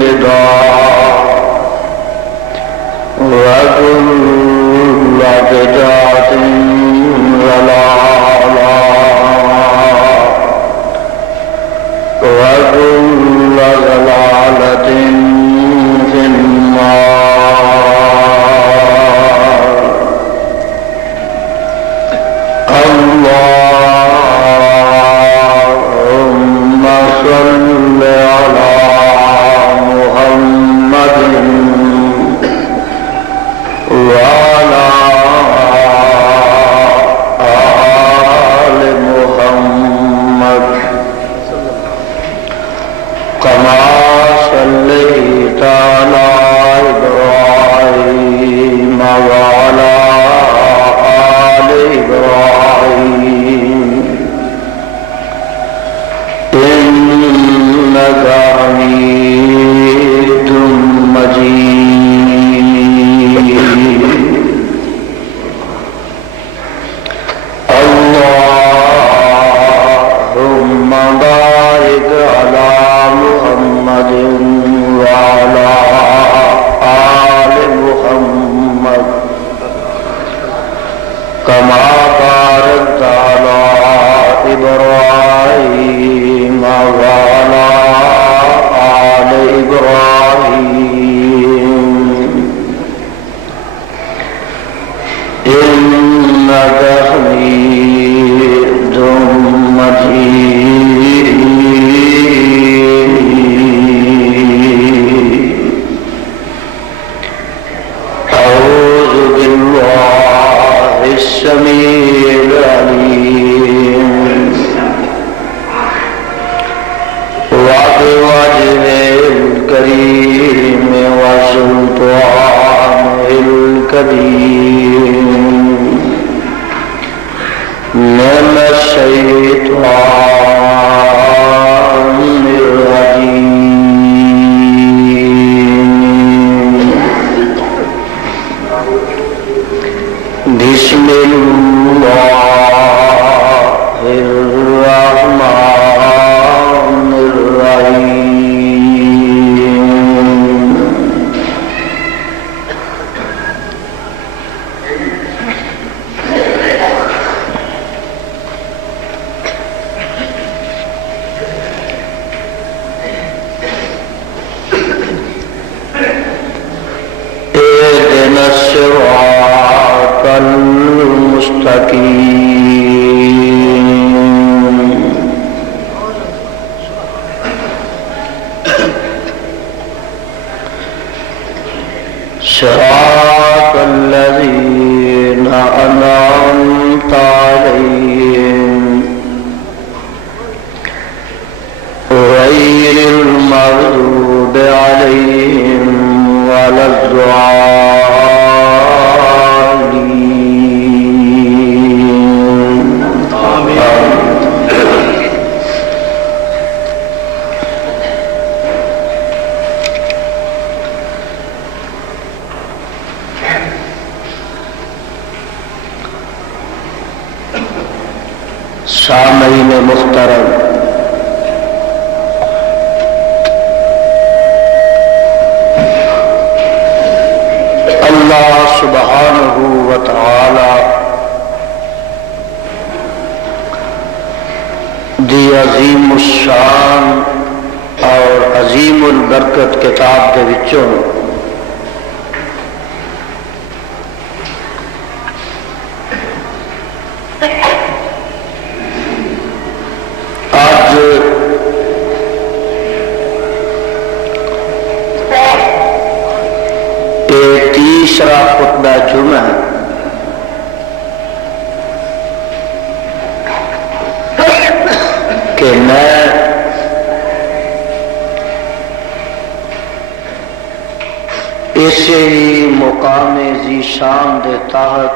بدعة وكل بدعة ضلالة وكل ضلالة في النار. اللهم صل على محمد وعلى آل محمد كما صليت على إبراهيم وعلى آل إبراهيم إنك حميد مجيد. اللهم بارك على محمد وعلى آل محمد كما باركت على إبراهيم وعلى آل إبراهيم إنك حميد مجيد. أعوذ بالله السميع العليم وبوجهه الكريم وسلطانه الكريم من الشيطان الرجيم. بسم الله الرحمن الرحيم. اهدنا الصراط المستقيم صراط الذين أنعمت عليهم غير المغضوب عليهم ولا الضالين. آمين. سامعین محترم، اللہ سبحانہ و تعالی دی عظیم الشان اور عظیم البرکت کتاب کے وچوں تیسرا خطبہ جمعہ کہ میں اسی مقام ذی شان دے تحت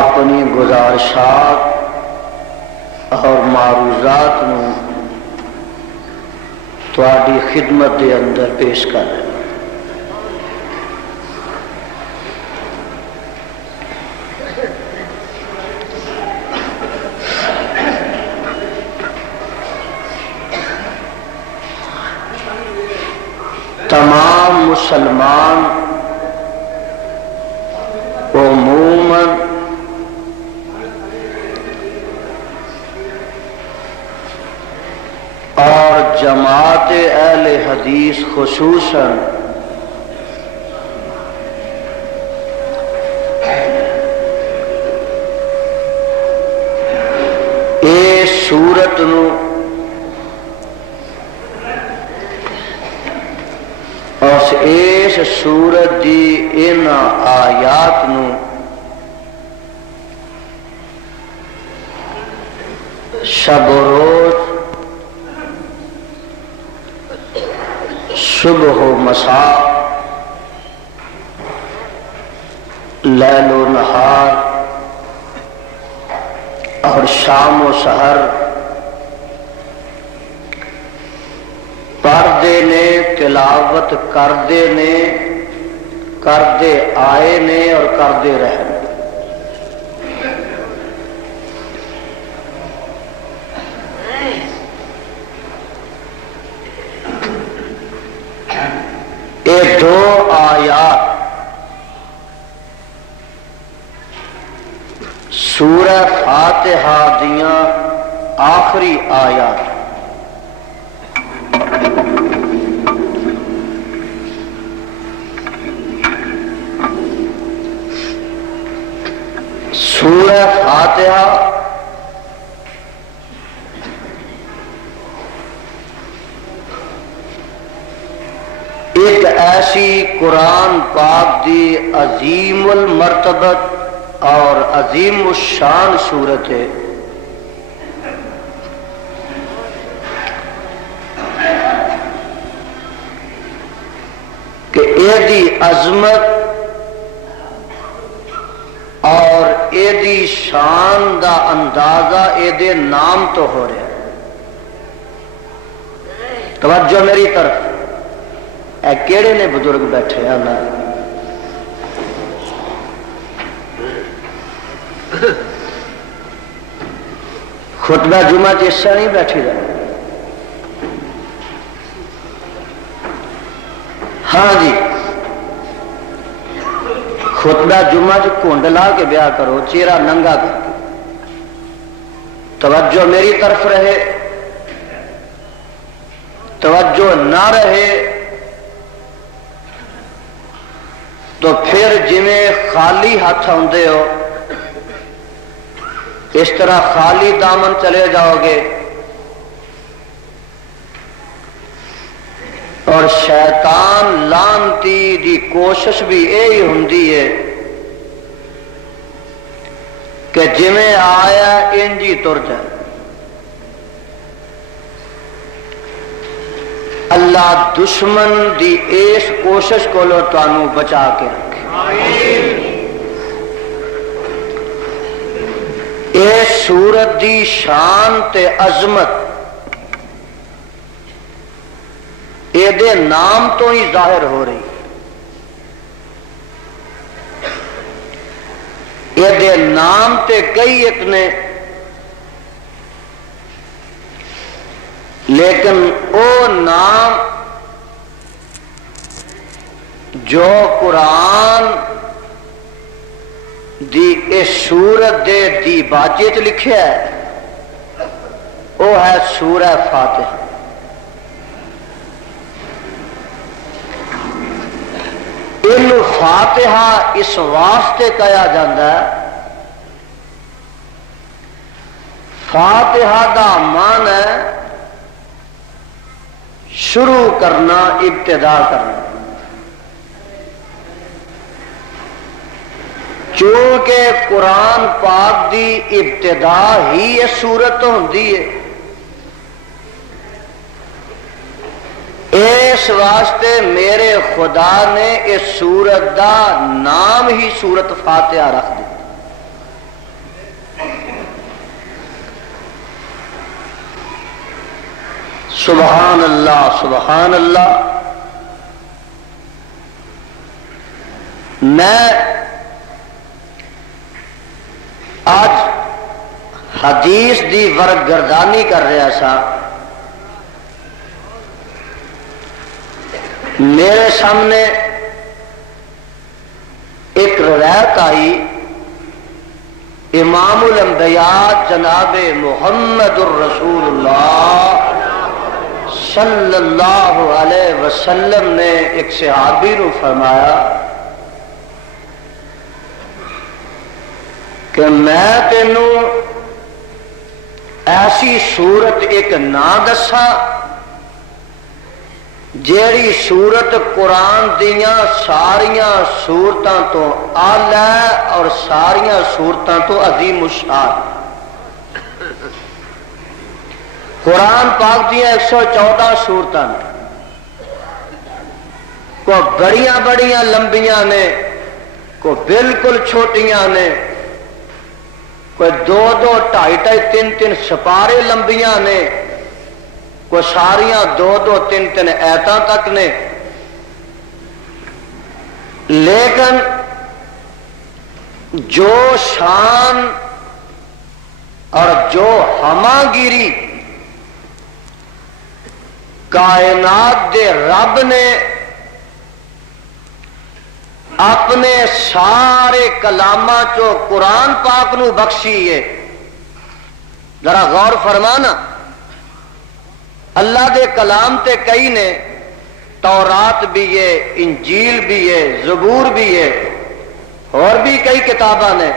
اپنی گزارشات اور معروضات نو تواڈی خدمت دے اندر پیش کر رہے ہیں۔ مسلمان عموماً اور جماعت اہل حدیث خصوصاً اس سورت نو اس سورت دی ان آیات نو شب و روز صبح و مساء لیل و نہار اور شام و سحر پڑھتے نے، تلاوت کرتے نے، کرتے آئے نے اور کرتے رہے۔ یہ دو آیات سورہ فاتحہ دیاں آخری آیات سورہ فاتحہ ایک ایسی قرآن پاک دی عظیم المرتبت اور عظیم الشان صورت ہے کہ یہ دی عظمت اور اے دی شان دا اندازہ اے دے نام تو ہو رہا ہے۔ توجہ میری طرف، اے کیڑے نے بزرگ بیٹھے ہیں نا، خطبہ جمعہ جیسا نہیں بیٹھی رہے۔ ہاں جی، خطبہ جمعہ جو کونڈ لا کے بیاہ کرو، چہرہ ننگا کر کے، توجہ میری طرف رہے، توجہ نہ رہے تو پھر جویں خالی ہاتھ آندے ہو اس طرح خالی دامن چلے جاؤ گے، اور شیطان لعنتی دی کوشش بھی یہی ہوندی ہے کہ جویں آیا انجی تر جائے۔ اللہ دشمن دی اس کوشش کو لو تانوں بچا کے رکھے۔ اس سورت دی شان تے عظمت اے دے نام تو ہی ظاہر ہو رہی، اے دے نام تے کئی ایک نے، لیکن او نام جو قرآن دی اس سورت دے دی باچے چ لکھیا ہے وہ ہے سورہ فاتحہ۔ ان فاتحہ اس واسطے کہا جاتا ہے، فاتحہ دا معنی ہے شروع کرنا، ابتدا کرنا۔ چونکہ قرآن پاک دی ابتدا ہی یہ سورت ہوندی ہے، اس واسطے میرے خدا نے اس سورت دا نام ہی سورت فاتحہ رکھ دیا۔ سبحان اللہ، سبحان اللہ۔ میں آج حدیث دی ورق گردانی کر رہا سا میرے سامنے ایک روایت آئی، امام الانبیاء جناب محمد الرسول اللہ صلی اللہ علیہ وسلم نے ایک صحابی نو فرمایا کہ میں تینوں ایسی صورت ایک نہ دساں جیڑی صورت قرآن دیاں ساریاں صورتاں تو اعلی اور ساریاں صورتاں تو عظیم الشان۔ قرآن پاک دیاں 114 صورتاں کو بڑیاں بڑیاں لمبیاں نے، کو بالکل چھوٹیاں نے، کوئی 2 2 2.5 2.5 3 3 سپارے لمبیاں نے، کو ساریاں 2 2 3 3 ایتاں تک نے۔ لیکن جو شان اور جو ہماگیری کائنات دے رب نے اپنے سارے کلاماں چو قرآن پاک نو بخشی ہے، ذرا غور فرمانا۔ اللہ دے کلام تے کئی نے، تورات بھی ہے، انجیل بھی ہے، زبور بھی ہے، اور بھی کئی کتاباں نے،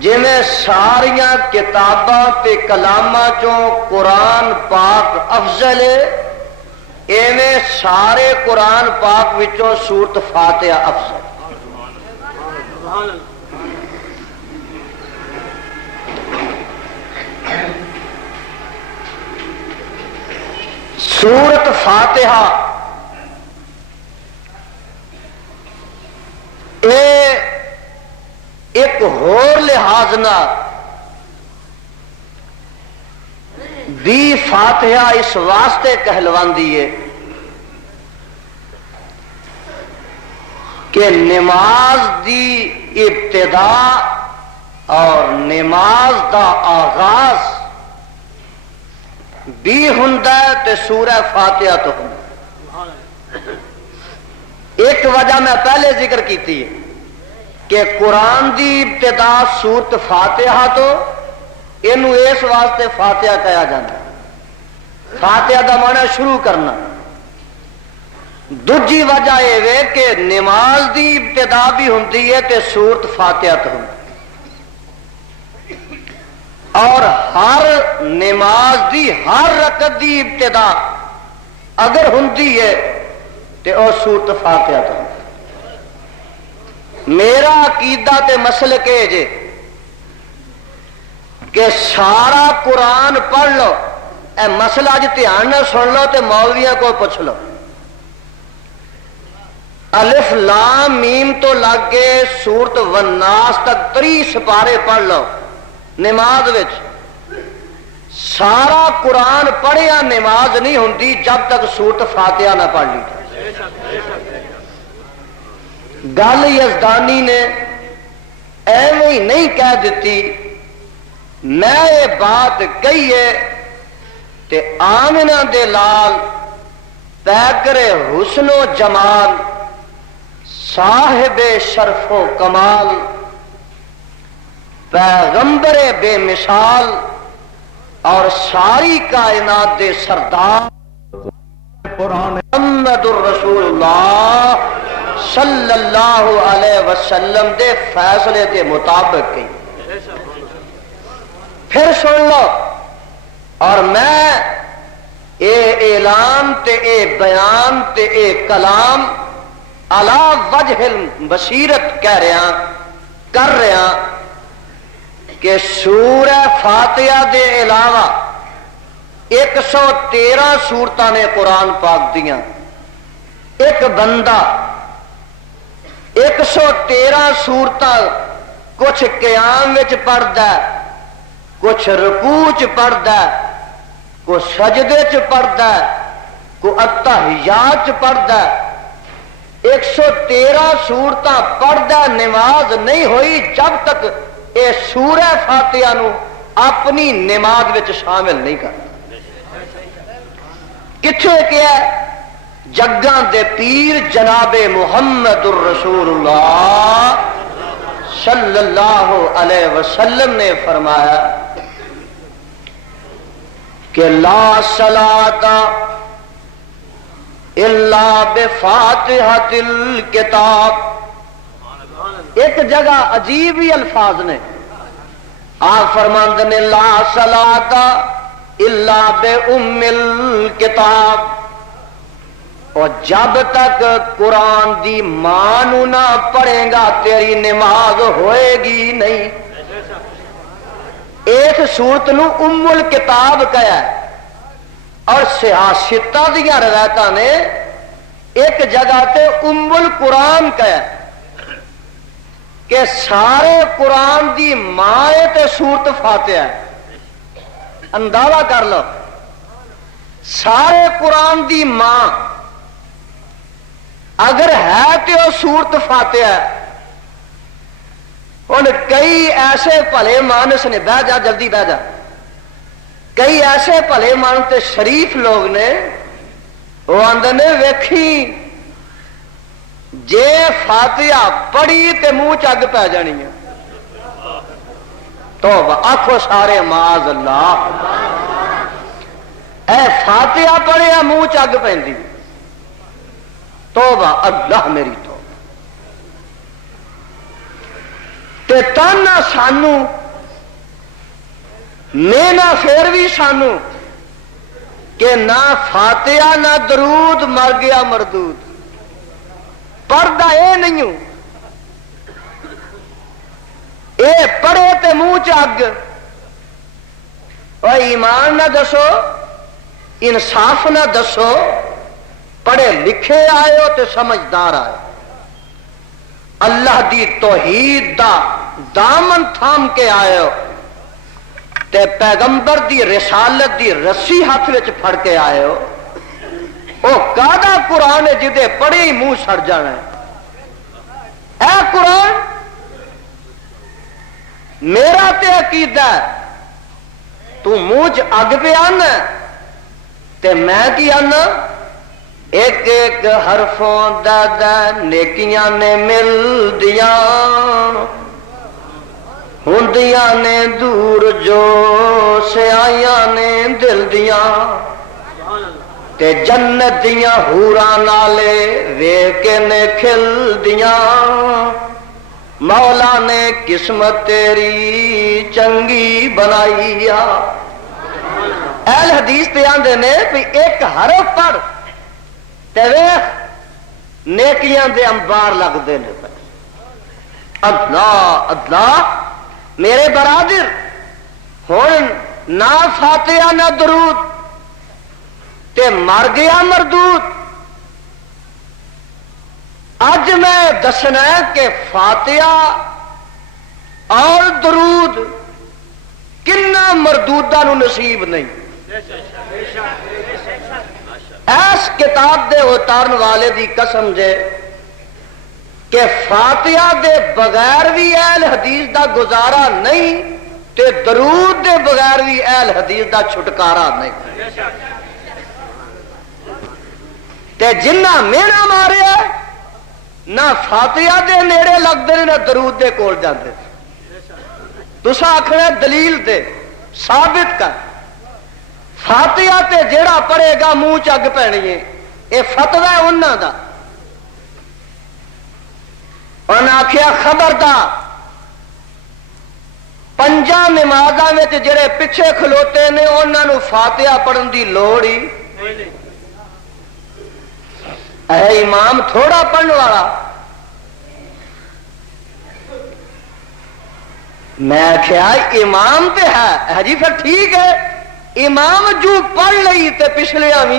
جنہیں ساریاں کتاباں تے کلاماں چوں قرآن پاک افضل ہے، ایویں سارے قرآن پاک وچوں سورت فاتحہ افضل۔ سورت فاتحہ اے ایک ہور لحاظ نال بھی فاتحہ اس واسطے کہلواندی ہے کہ نماز دی ابتدا اور نماز دا آغاز بھی ہوندا ہے تے سورہ فاتحہ تو ہوندا۔ ایک وجہ میں پہلے ذکر کیتی ہے کہ قرآن دی ابتدا سورت فاتحہ تو اینو اس واسطے فاتحہ کہا جاتا ہے، فاتحہ دا معنی شروع کرنا۔ دوجی وجہ یہ کہ نماز دی ابتدا بھی ہوندی ہے تے سورت فاتحہ تو ہوندی، اور ہر نماز دی ہر رکعت دی ابتدا اگر ہوندی ہے تے او سورت فاتحہ تو ہوندی۔ میرا عقیدہ تے مسلک ہے جے کہ سارا قرآن پڑھ لو، اے مسئلہ اج دھیان نہ سن لو تے مولویاں کو پوچھ لو، الف لام میم تو لگ کے سورت والناس تک 3 سپارے پڑھ لو نماز وچ، سارا قرآن پڑھیا نماز نہیں ہوندی جب تک سورت فاتحہ نہ پڑھ لی۔ گل یزدانی نے ایویں ہی نہیں کہہ دیتی، میں یہ بات کہی ہے تے آمنہ دے لال پیکر حسن و جمال صاحب شرف و کمال پیغمبر بے مثال اور ساری کائنات دے سردار محمد الرسول اللہ صلی اللہ علیہ وسلم دے فیصلے دے مطابق کی۔ پھر سن لو، اور میں اے اعلان تے اے بیان تے اے کلام علی وجہ البصیرت کہہ رہا کر رہا کہ سورہ فاتحہ دے علاوہ 113 سورتاں نے قرآن پاک دیاں، ایک بندہ 113 سورتاں کچھ قیام وچ پڑھدا ہے، کچھ رکوع چ پڑھدا ہے، کچھ سجدے چ پڑھدا ہے، کوئی التحیات چ پڑھدا ہے۔ 113 سورتاں پڑھدا نماز نہیں ہوئی جب تک اے سورہ فاتحہ نو اپنی نماز وچ شامل نہیں کرتا۔ کتھے کیا ہے جگاں دے پیر جناب محمد الرسول اللہ صلی اللہ علیہ وسلم نے فرمایا کہ لا صلاۃ الا بفاتحۃ الکتاب. ایک جگہ عجیب ہی الفاظ نے. آپ فرماندے نے لا صلاۃ الا بام الکتاب. اور جب تک قرآن دی ماں نو نہ پڑھے گا تیری نماز ہوئے گی نہیں. اس سورت نو ام الکتاب کہا ہے. اور سیاستہ دیا روایت نے ایک جگہ تے ام القرآن کہا ہے کہ سارے قرآن دی ماں تے سورت فاتحہ ہے. اندازہ کر لو سارے قرآن دی ماں اگر ہے تو وہ سورت فاتحہ ہے. ہوں کئی ایسے بھلے مانس نے بہ جا جلدی بہ جا کئی ایسے بھلے مانس تے شریف لوگ نے وہ آندے نے ویکھی جے فاتحہ پڑھی تے منہ چگ پی جانی ہے. تو آخو سارے معاذ اللہ اے فاتحہ پڑھیا منہ چگ پی. توبہ اللہ میری توبہ. تے تانا سانو مینا پھر بھی سانو کہ نہ فاتحہ نہ درود مر گیا مردود. پڑھدا اے نہیں ہوں اے پڑھے تے منہ چگ. اور ایمان نہ دسو انصاف نہ دسو پڑھے لکھے آئے ہو تے سمجھدار آئے. اللہ دی توحید دا دامن تھام کے آئے ہو تے پیغمبر دی رسالت دی رسی ہاتھ وچ پھڑ کے آئے ہو. او کادا قرآن ہے جدے پڑھے ہی منہ سڑ جانا ہے. اے قرآن میرا تے عقیدہ ہے تو منہ چ اگ پہ آنا تے میں کی آنا ایک ایک حرفوں دا نیکیاں نے مل دیاں ہندیاں نے دور جو سیائیاں نے دل دیاں تے جنت دیاں حوراں نالے ویکھ کے نے کھل دیاں. مولا نے قسمت تیری چنگی بنائی. اہل حدیث تے آندے نے بھی ایک حرف پڑھ تے ویکھ نیکیاں دے انبار لگدے نے. اللہ اللہ میرے برادر ہن نہ فاتحہ نہ درود تے مر گیا مردود. اج میں دسنا ہے کہ فاتحہ اور درود کنا مردودہ نو نصیب نہیں. اس کتاب دے اتارن والے دی قسم جے کہ فاتحہ دے بغیر بھی اہل حدیث دا گزارا نہیں تے درود دے بغیر بھی اہل حدیث دا چھٹکارا نہیں. تے جنہ مینا ماریا نہ فاتحہ دے نیڑے لگتے نہ درود دے کول جاندے. تسا آخنا دلیل دے ثابت کر. فاتحہ تے جیڑا پڑھے گا منہ چگ پینی ہے. یہ فتوی ہے انہاں دا. انہاں آخیا خبردار پنجاں نمازاں وچ جڑے پیچھے کھلوتے نے انہاں نو فاتحہ پڑھن دی لوڑ ہی اے امام تھوڑا پڑھن والا. میں کیا امام تے ہے جی پھر ٹھیک ہے امام جو پڑھ لئی تے پچھلے بھی.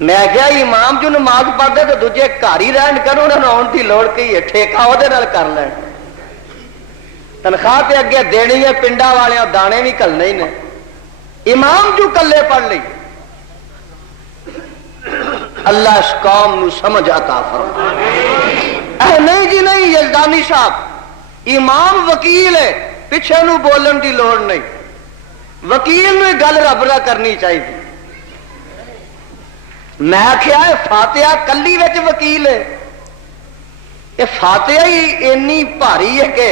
میں کیا امام جو نماز پڑھتے تو دوجے گھر ہی رہن کر انہوں نے آن کی لوڑ کی ہے ٹھیکہ وہ کر لین. تنخواہ تے اگے دینی ہے پنڈا والے دانے بھی کلنے ہی نے. امام جو کلے پڑھ لی. اللہ اس قوم نو سمجھ عطا فرمائے. نہیں جی نہیں یزدانی صاحب امام وکیل ہے پیچھے نو بولن دی لوڑ نہیں. وکیل نو گل رب نہ کرنی چاہیے. میں آخیا فاتحہ کلی وچ وکیل ہے، یہ فاتحہ ہی اینی بھاری ہے کہ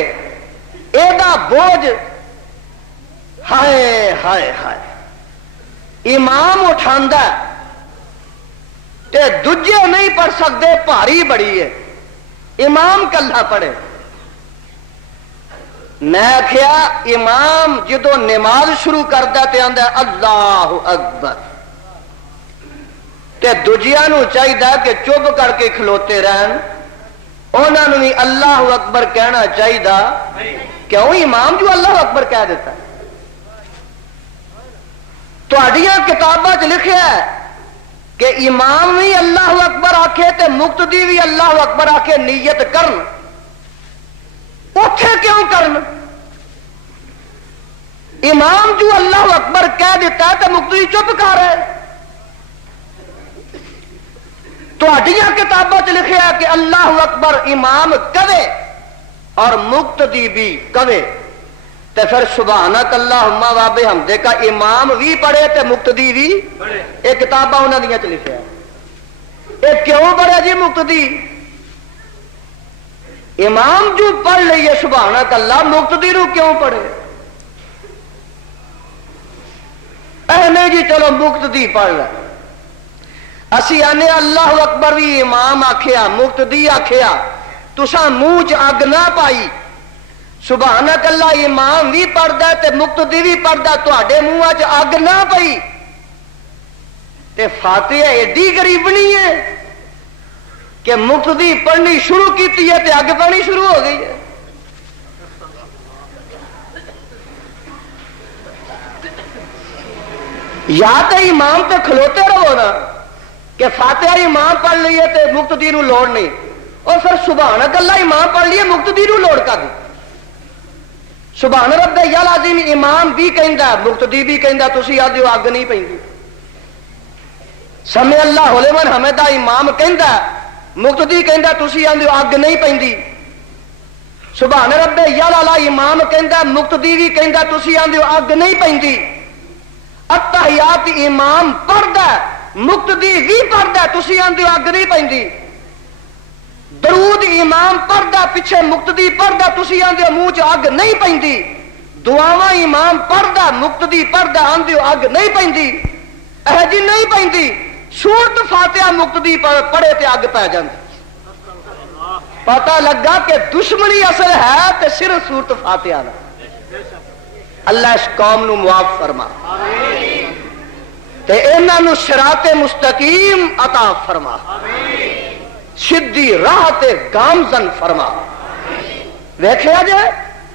یہ بوجھ ہائے ہائے ہائے امام اٹھاندا تے دوجے نہیں پڑھ سکتے، بھاری بڑی ہے، امام کلا پڑھے۔ میں آخیا امام جدو نماز شروع کرتا تے آندا اللہ اکبر، تے دوجیاں نو چاہیے کہ چپ کر کے کھلوتے رہن، انہاں نو بھی اللہ اکبر کہنا چاہیے۔ کیوں امام جو اللہ اکبر کہہ دیتا ہے؟ تہاڈیاں کتاباں چ لکھیا ہے کہ امام بھی اللہ اکبر آکھے تے مقتدی بھی اللہ اکبر آکھے نیت کرن، اوتھے کیوں کرن؟ امام جو اللہ اکبر کہہ دیتا ہے تے مقتدی چپ کر رہے۔ تہاڈیاں کتاباں چ لکھیا ہے کہ اللہ اکبر امام کہے اور مقتدی بھی کہے، تے پھر سبحانک اللہم و بحمدک امام بھی پڑھے تے مقتدی بھی پڑھے۔ یہ کتاباں انہاں دیاں چ لکھیا ہے۔ یہ کیوں پڑھے جی مقتدی؟ امام جو پڑھ لئیے سبحانک اللہ، مقتدی رو کیوں پڑھے؟ نہیں جی چلو مقتدی پڑھ لے، اسی آنے اللہ اکبر بھی امام آکھیا مقتدی آکھیا، تساں منہ چ اگ نہ پائی، سبحانک اللہ امام بھی پڑھدا تے مقتدی بھی پڑھدا، تواڈے منہ چ اگ نہ پئی تے فاتحہ ایڈی غریبنی ہے کہ مقتدی پڑھنی شروع کیتی ہے تے اگ پانی شروع ہو گئی ہے۔ یا تے امام تے کھلوتے رہو نا کہ فاتحہ امام پڑھ لیے تے مقتدی نو لوڑ نہیں، اور پھر سبحانک اللہ امام پڑھ لیے مقتدی نو لوڑ کر دی۔ سبحان رب العظیم امام بھی کہندا مقتدی بھی کہندا، تسی آدھے اگ نہیں پیندی۔ سمع اللہ لمن حمدہ امام کہندا مقتدی کہندا تسی آدھے اگ نہیں پیندی۔ سبحان رب العظیم امام کہندا مقتدی بھی کہندا تسی آدھے اگ نہیں پیندی۔ التحیات امام پڑھدا مقتدی بھی پڑھدا تسی آدھے اگ نہیں پیندی۔ درود امام پڑھدا پیچھے مقتدی پڑھدا تسی آندے منہ چ اگ نہیں پیندی۔ دعاواں امام پڑھدا مقتدی پڑھدا آندے اگ نہیں پیندی۔ اے جی نہیں پیندی، سورت فاتحہ مقتدی پڑھے تے اگ پی جاندی۔ پتہ لگا کہ دشمنی اصل ہے تے صرف سورت فاتحہ دا۔ اللہ اس قوم نو معاف فرما تے انہاں نو صراط مستقیم عطا فرما، سیدھی راہ تے گامزن فرما۔ ویکھیا جائے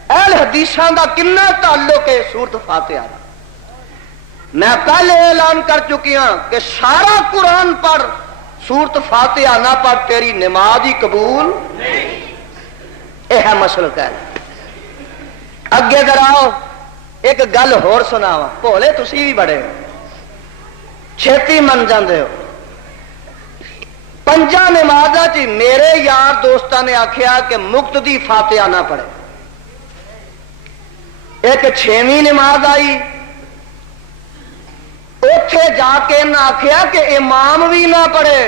اہل حدیثاں دا کنا تعلق ہے سورت فاتحہ دا۔ میں پہلے اعلان کر چکی ہاں کہ سارا قرآن پڑھ سورت فاتحہ نہ پڑھ تیری نماز ہی قبول نہیں۔ یہ ہے مسلک ہے۔ اگے دراؤ ایک گل ہور سناواں، بھولے تسی بھی بڑے ہو، چھتی من جاندے ہو۔ پنجا نمازاں چ میرے یار دوستاں نے آکھیا کہ مقتدی فاتحہ نہ پڑھے۔ ایک 6ویں نماز آئی، اوتھے جا کے انہاں آکھیا کہ امام بھی نہ پڑھے۔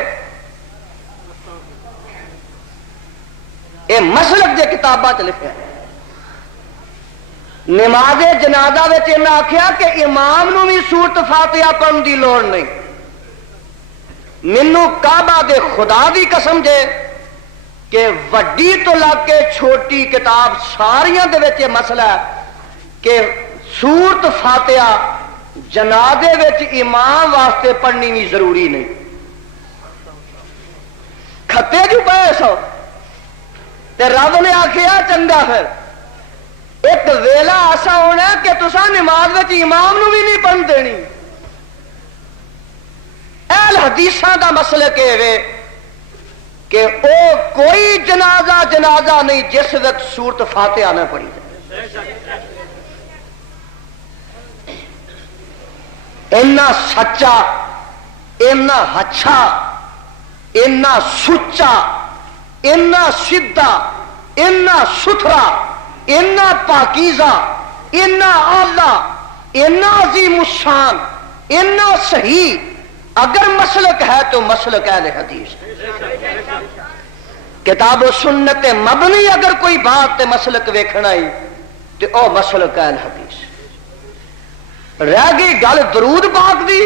یہ مسلک دے کتاباں چ لکھیا ہے۔ نماز جنازہ وچ انہاں آکھیا کہ امام نو بھی سورت فاتحہ پڑھن دی لوڑ نہیں۔ مینوں کعبہ دے خدا دی قسم جے کہ وڈی تو لگ کے چھوٹی کتاب ساریاں دے وچ یہ مسئلہ ہے کہ سورت فاتحہ جنازے وچ امام واسطے پڑھنی بھی ضروری نہیں۔ کھتے جو پائے سو تے رب نے آکھیا چنگا پھر ایک ویلا ایسا ہونا کہ تساں نماز وچ امام نو بھی نہیں پڑھن دینی۔ اہل حدیثاں دا مسلک ہے کہ او کوئی جنازہ نہیں جس وقت سورت فاتحہ نہ پڑھی جائے۔ اینا سچا، اینا اچھا، اینا سچا، اینا سیدھا، اینا ستھرا، اینا پاکیزہ، اینا اعلیٰ، اینا عظیم الشان، اینا صحیح اگر مسلک ہے تو مسلک اہل حدیث، کتاب و سنت مبنی اگر کوئی بات تے مسلک ویکھنا ہی تو او مسلک اہل حدیث۔ رہ گئی گل درود پاک دی،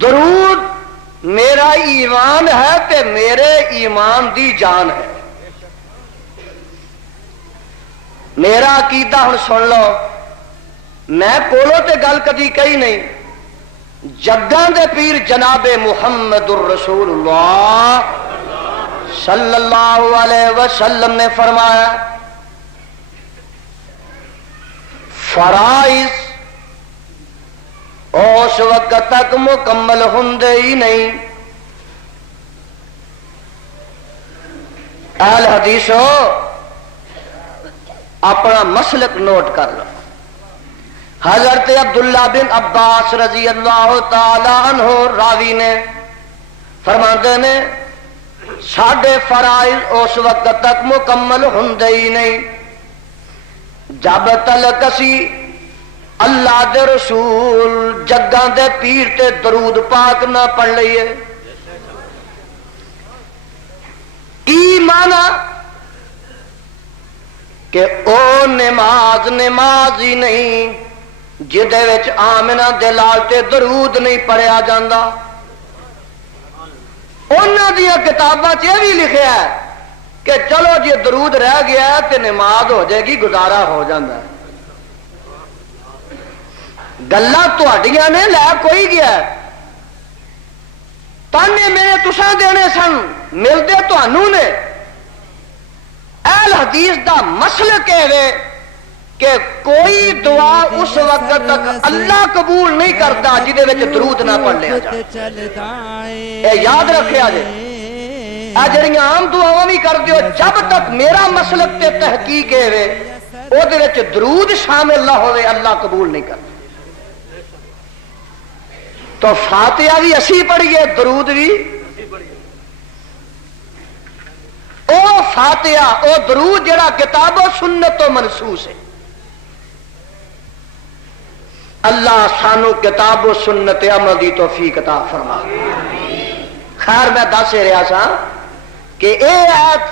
درود میرا ایمان ہے تے میرے ایمان دی جان ہے۔ میرا عقیدہ ہن سن لو، میں کولو تے گل کدی کہی نہیں، جگاں دے پیر جناب محمد الرسول اللہ صلی اللہ علیہ وسلم نے فرمایا فرائض اس وقت تک مکمل ہوندے ہی نہیں۔ اہل حدیثو اپنا مسلک نوٹ کر لو۔ حضرت عبداللہ بن عباس رضی اللہ تعالی عنہ راوی نے فرماتے نے ساڈے فرائض اس وقت تک مکمل ہوندے ہی نہیں جب تلک اسی اللہ دے رسول جگاں دے پیر تے درود پاک نہ پڑھ لئیے۔ کی معنی کہ او نماز ہی نہیں جدے وچ آمنہ دے لال تے درود نہیں پڑھیا جاندا۔ انہاں دیاں کتاباں چ یہ بھی لکھیا ہے کہ چلو جی درود رہ گیا ہے تے نماز ہو جائے گی، گزارا ہو جاندہ ہے۔ گلاں تہاڈیاں نے لے کوئی گیا ہے، تانے میرے تساں دینے سن ملدے تہانوں نے۔ اہل حدیث دا مسلک ہے کہ کوئی دعا اس وقت تک اللہ قبول نہیں کرتا جدے وچ درود نہ پڑھ لیا جائے۔ اے یاد رکھیا جے، اے جڑیاں عام دعاواں بھی کر دیو، جب تک میرا مسلک تے تحقیق ہے او دے وچ درود شامل نہ ہوئے اللہ قبول نہیں کرتا۔ تو فاتحہ بھی اسی پڑھیے، درود بھی او فاتحہ او درود جڑا کتاب و سنت تو منسوس ہے۔ اللہ سانو کتاب و سنت عمل دی توفیق عطا فرما۔ خیر میں دس رہا سا کہ اے آیت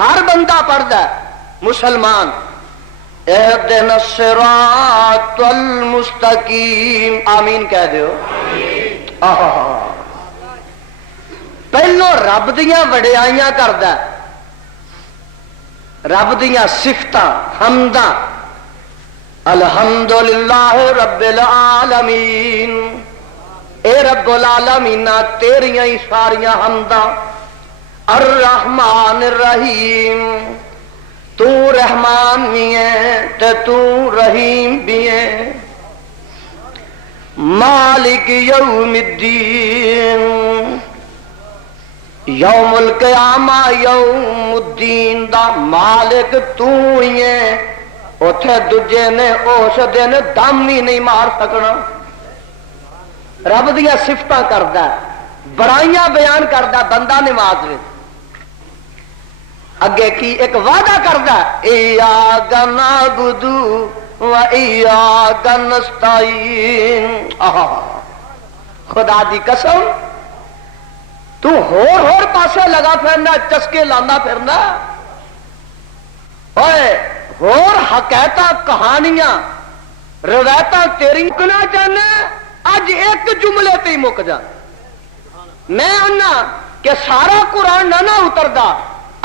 ہر بندہ پڑھدا ہے مسلمان، اہدنا الصراط المستقیم، آمین کہہ دیو۔ پہلو رب دیاں وڈیائیاں کردا ہے، رب دیاں صفتاں حمداں، الحمدللہ رب العالمین، اے رب العالمین تیریاں ہی ساریاں حمداں، الرحمن الرحیم تو رحمان بھی ہے تے تو رحیم بھی ہے، مالک یوم الدین یوم القیامہ یوم الدین دا مالک تو ہی ہے، اتھے دجے نے اس دن دم ہی نہیں مار سکنا۔ رب دیا صفتاں کردا ہے، برائیاں بیان کردا بندہ نماز میں، اگے کی ایک وعدہ کردا ایاک نعبد و ایاک نستعین۔ خدا دی قسم تو ہور پاسے لگا پھرنا، چسکے لانا پھرنا، اوئے ہور حقیقتاں کہانیاں روایتاں تیری مکنا چاہنا، اج ایک جملے تے مک جا۔ میں آنا کہ سارا قرآن نہ اتردا،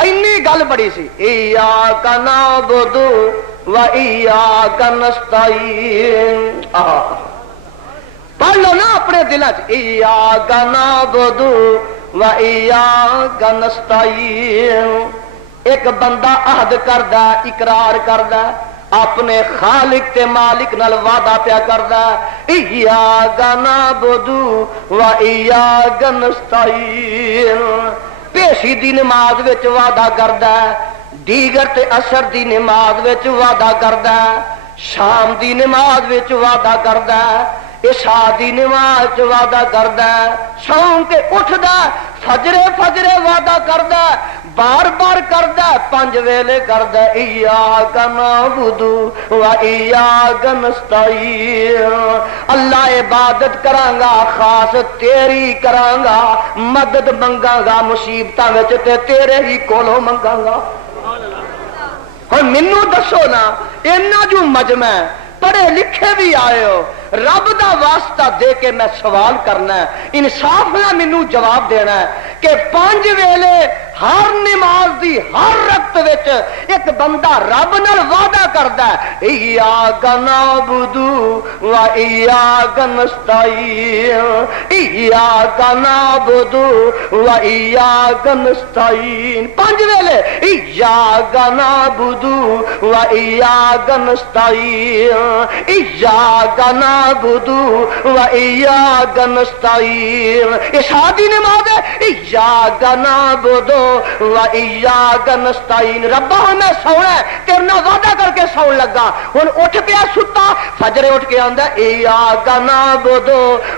اینی گل بڑی سی، ایاک نعبد و ایاک نستعین۔ پڑھ لو نا اپنے دلوں چ، ایاک نعبد و ایاک نستعین۔ ایک بندہ عہد کردا، اقرار کردا، اپنے خالق تے مالک نال وعدہ پیا کردا، ایاک نعبد و ایاک نستعین۔ پیشی دی نماز وچ وعدہ کردا، دیگر تے اثر دی نماز وچ وعدہ کردا، شام دی نماز وچ وعدہ کردا، عشاء دی نماز وعدہ کردا، سوں کے اٹھدا فجرے فجرے وعدہ کردا بار بار کردا 5 ویلے کردا ایاک نعبد و ایاک نستعین اللہ عبادت کراں گا خاص تیری کراں گا مدد منگاں گا مصیبتاں وچ تے تیرے ہی کولوں منگاں گا ہن مینوں دسو نا اینا جو مجمع پڑھے لکھے بھی آئے ہو رب دا واسطہ دے کے میں سوال کرنا ہے انصاف نہ مینوں جواب دینا ہے کہ 5 ویلے ہر نماز دی ہر رکعت وچ ایک بندہ رب نال وعدہ کردا ہے ایاک نعبد و ایاک نستعین ایاک نعبد و ایاک نستعین 5 ویلے ایاک نعبد و ایاک نستعین ایاک نعبد و ایاک نستعین یہ شادی نماز ہے ایاک نعبد و ایاک نستعین ربا میں سونا ہے تیرے نال وعدہ کر کے سون لگا ہن اٹھ پیا ستا فجرے اٹھ کے آندا ایاک نعبد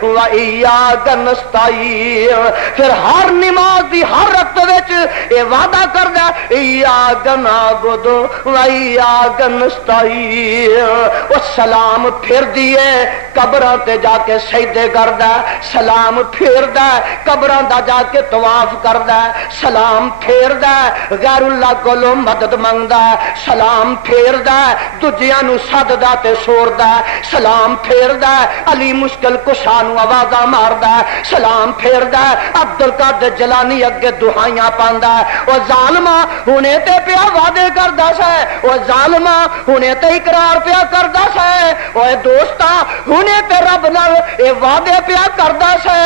و ایاک نستعین پھر ہر نماز دی ہر رکعت وچ اے وعدہ کردا ایاک نعبد و ایاک نستعین او سلام پھر دیے قبراں تے جا کے سجدے کردا سلام پھیردا قبراں دا جا کے طواف کردا سلام پھیردا غیر اللہ کولوں مدد منگدا سلام پھیردا دوجیاں نو سددا تے سوردا سلام پھیردا علی مشکل کشا نو آوازاں ماردا سلام پھیردا عبد القادر جیلانی اگے دعائیاں پاندا او ظالما ہنے تے پیا وعدے کردا سا او ظالما ہنے تے اقرار پیا کردا سا اوے دوستا ہنے تے رب نال اے وعدے پیا کردا سا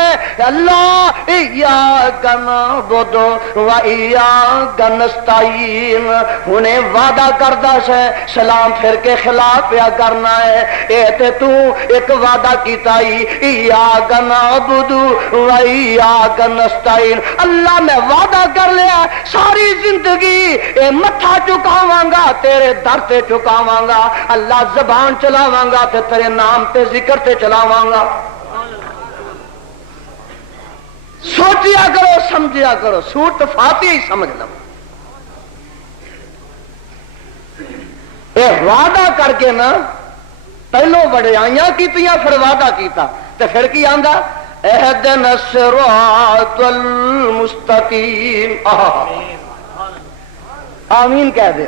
اللہ ایاک نعبد و ایاک نستعین ہنے وعدہ کردا سا سلام پھر کے خلاف پیا کرنا ہے اے تے تو ایک وعدہ کیتا ہی ایاک نعبد و ایاک نستعین اللہ میں وعدہ کر لیا ساری زندگی اے متھا چکاواں گا تیرے در تے چکاواں گا اللہ زبان چلاواں گا تے تیرے نام تے ذکر تے چلاواں گا سوچیا کرو سمجھیا کرو سورت فاتحہ ہی سمجھ لو اے وعدہ کر کے نا پہلو وڈیائیاں کیتیاں پھر وعدہ کیتا تے پھر کی آندا اہدنا الصراط المستقیم آمین کہہ دے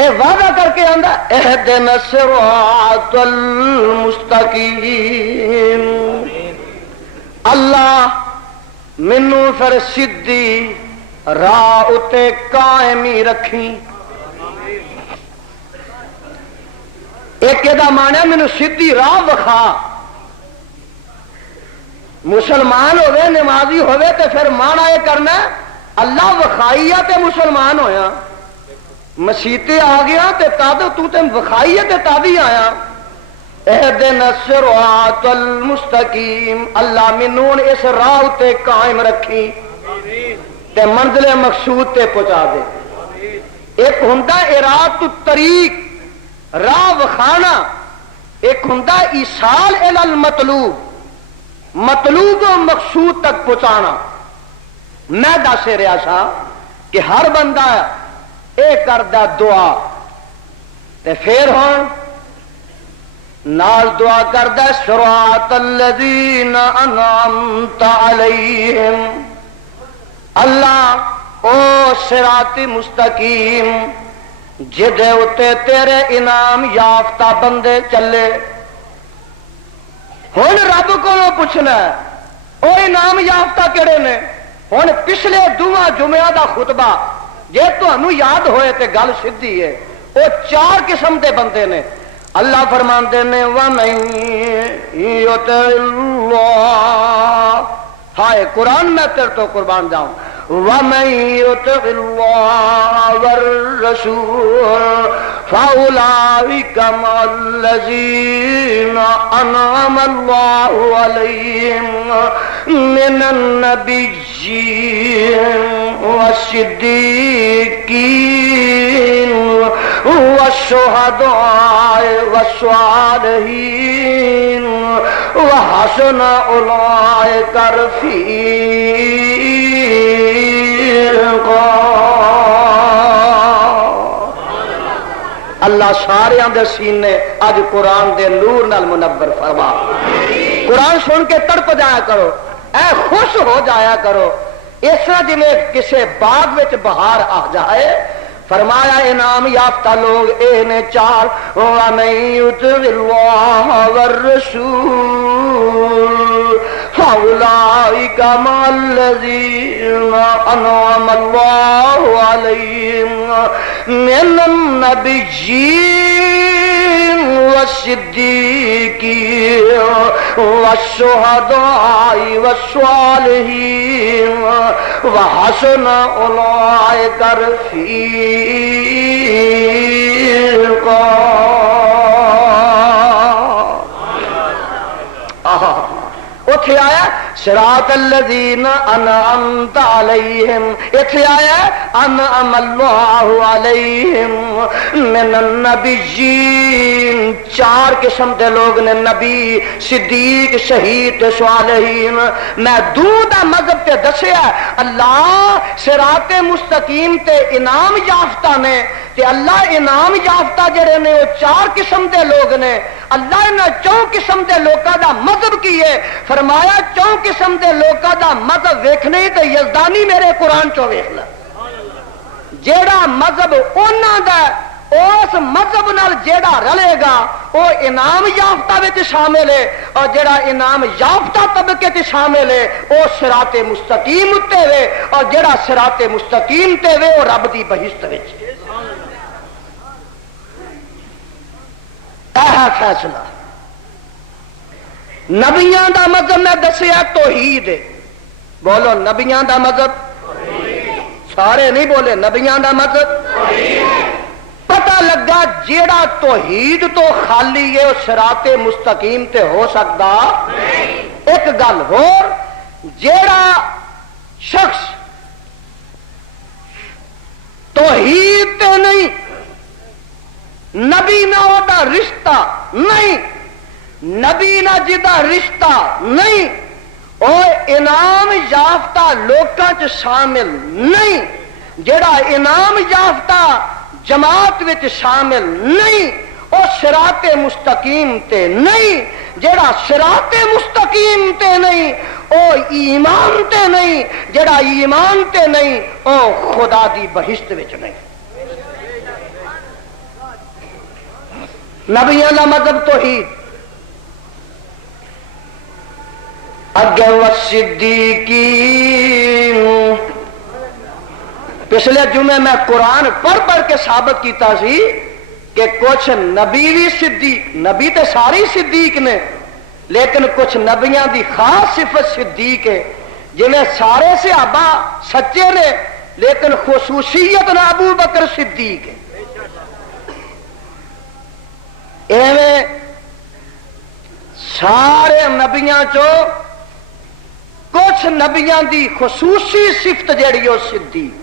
اے وعدہ کر کے آندا اہدنا الصراط المستقیم اللہ مینوں پھر سیدھی راہ اتے قائمی رکھی ایک دا مانا مینوں سیدھی راہ وکھا مسلمان ہوئے نمازی ہوئے تے پھر مانا یہ کرنا اللہ وکھائی ہے تے مسلمان ہویا مسیتے آ گیا تے تد تو تے وکھائی ہے تے تد ہی آیا اہدنا الصراط المستقیم اللہ مینوں اس راہ تے قائم رکھی تے منزل مقصود تے پہنچا دے ایک ہوندا ارادۃ الطریق راہ وکھانا ایک ہوندا ایصال الی المطلوب مطلوب و مقصود تک پہنچانا میں دس رہا سا کہ ہر بندہ اے کردا دعا تے پھر ہن نال دعا کردا صراط الذین انعمت علیہم اللہ او صراط مستقیم جدے اتے تیرے انعام یافتہ بندے چلے ہن رب کو پوچھنا او انعام یافتہ کیڑے نے ہن پچھلے دوواں جمعہ دا خطبہ جے تانوں یاد ہوئے تے گل سیدھی ہے او 4 قسم دے بندے نے اللہ فرماندے نے وَمَن يُطِعِ اللَّهَ ہائے قرآن میں تیرے تو قربان جاؤں وَمَن يُطِعِ اللَّهَ وَالرَّسُولَ فَأُولَٰئِكَ مَعَ الَّذِينَ أَنْعَمَ اللَّهُ عَلَيْهِم مِّنَ النَّبِيِّينَ وَالصِّدِّيقِينَ والشهداء والصالحين وحسن أولئك رفيقا اللہ سارے دے سینے اج قرآن دے نور نال منور فرما. قرآن سن کے تڑپ جایا کرو، اے خوش ہو جایا کرو، اس طرح جی کسی باغ وچ بہار آ جائے. فرمایا انعام یافتہ لوگ اے نے چار، وَمَن يُطِعِ اللَّهَ وَالرَّسُولَ فَأُولَٰئِكَ مَعَ الَّذِينَ أَنْعَمَ اللَّهُ عَلَيْهِم مِّنَ النَّبِيِّينَ وَالصِّدِّيقِينَ وَالشُّهَدَاءِ وَالصَّالِحِينَ وَحَسُنَ أُولَٰئِكَ رفیقا. اتھے آیا صراط الذین انعمت علیہم، اتھے آیا انعم اللہ علیہم من النبیین. چار قسم دے لوگ نے، نبی، صدیق، شہید، صالحین. میں دا مذہب تے دسیا اللہ صراط مستقیم تے انعام یافتہ نے، تے اللہ انعام یافتہ جڑے نے وہ چار قسم دے لوگ نے. اللہ نے چون قسم دے لوکاں دا مذہب کی ہے. فرمایا چون قسم دے لوکاں دا مذہب ویکھنے تے یزدانی میرے قرآن چو ویکھ لے. جیڑا مذہب انہاں دا اس مذہب نال جیڑا رلے گا وہ انعام یافتہ وچ شامل ہے، اور جیڑا انعام یافتہ طبقے تے شامل ہے وہ صراط مستقیم تے وے، اور جیڑا صراط مستقیم تے وے وہ رب دی بہشت وچ. فیصلہ نبیاں دا مذہب میں دسیا توحید ہے. بولو نبیاں دا مذہب، سارے نہیں بولے نبیاں دا مذہب. پتہ لگا جیڑا توحید تو خالی ہے وہ صراط مستقیم تے ہو سکتا. ایک گل ہو، جیڑا شخص توحید تے نہیں، نبی نہ ہوتا رشتہ نہیں، نبی نہ جدا رشتہ نہیں، اور انعام یافتہ لوکاں چ شامل نہیں، جڑا انعام یافتہ جماعت وچ شامل نہیں، او صراط مستقیم تے نہیں. جڑا صراط مستقیم تے نہیں او ایمان تے نہیں، جڑا ایمان تے نہیں او خدا دی بہشت وچ نہیں. نبیاں دا مذہب توحید. اگے والصدیقین، پچھلے جمعے میں قرآن پڑھ پڑھ کے ثابت کیتا سی کہ کچھ نبی بھی صدیق، نبی تے ساری صدیق نے، لیکن کچھ نبیاں دی خاص صفت صدیق ہے. جنہیں سارے صحابہ سچے نے لیکن خصوصیت نہ ابو بکر صدیق ہے. ایویں سارے نبیاں چو کچھ نبیاں دی خصوصی صفت جیڑی وہ صدیق.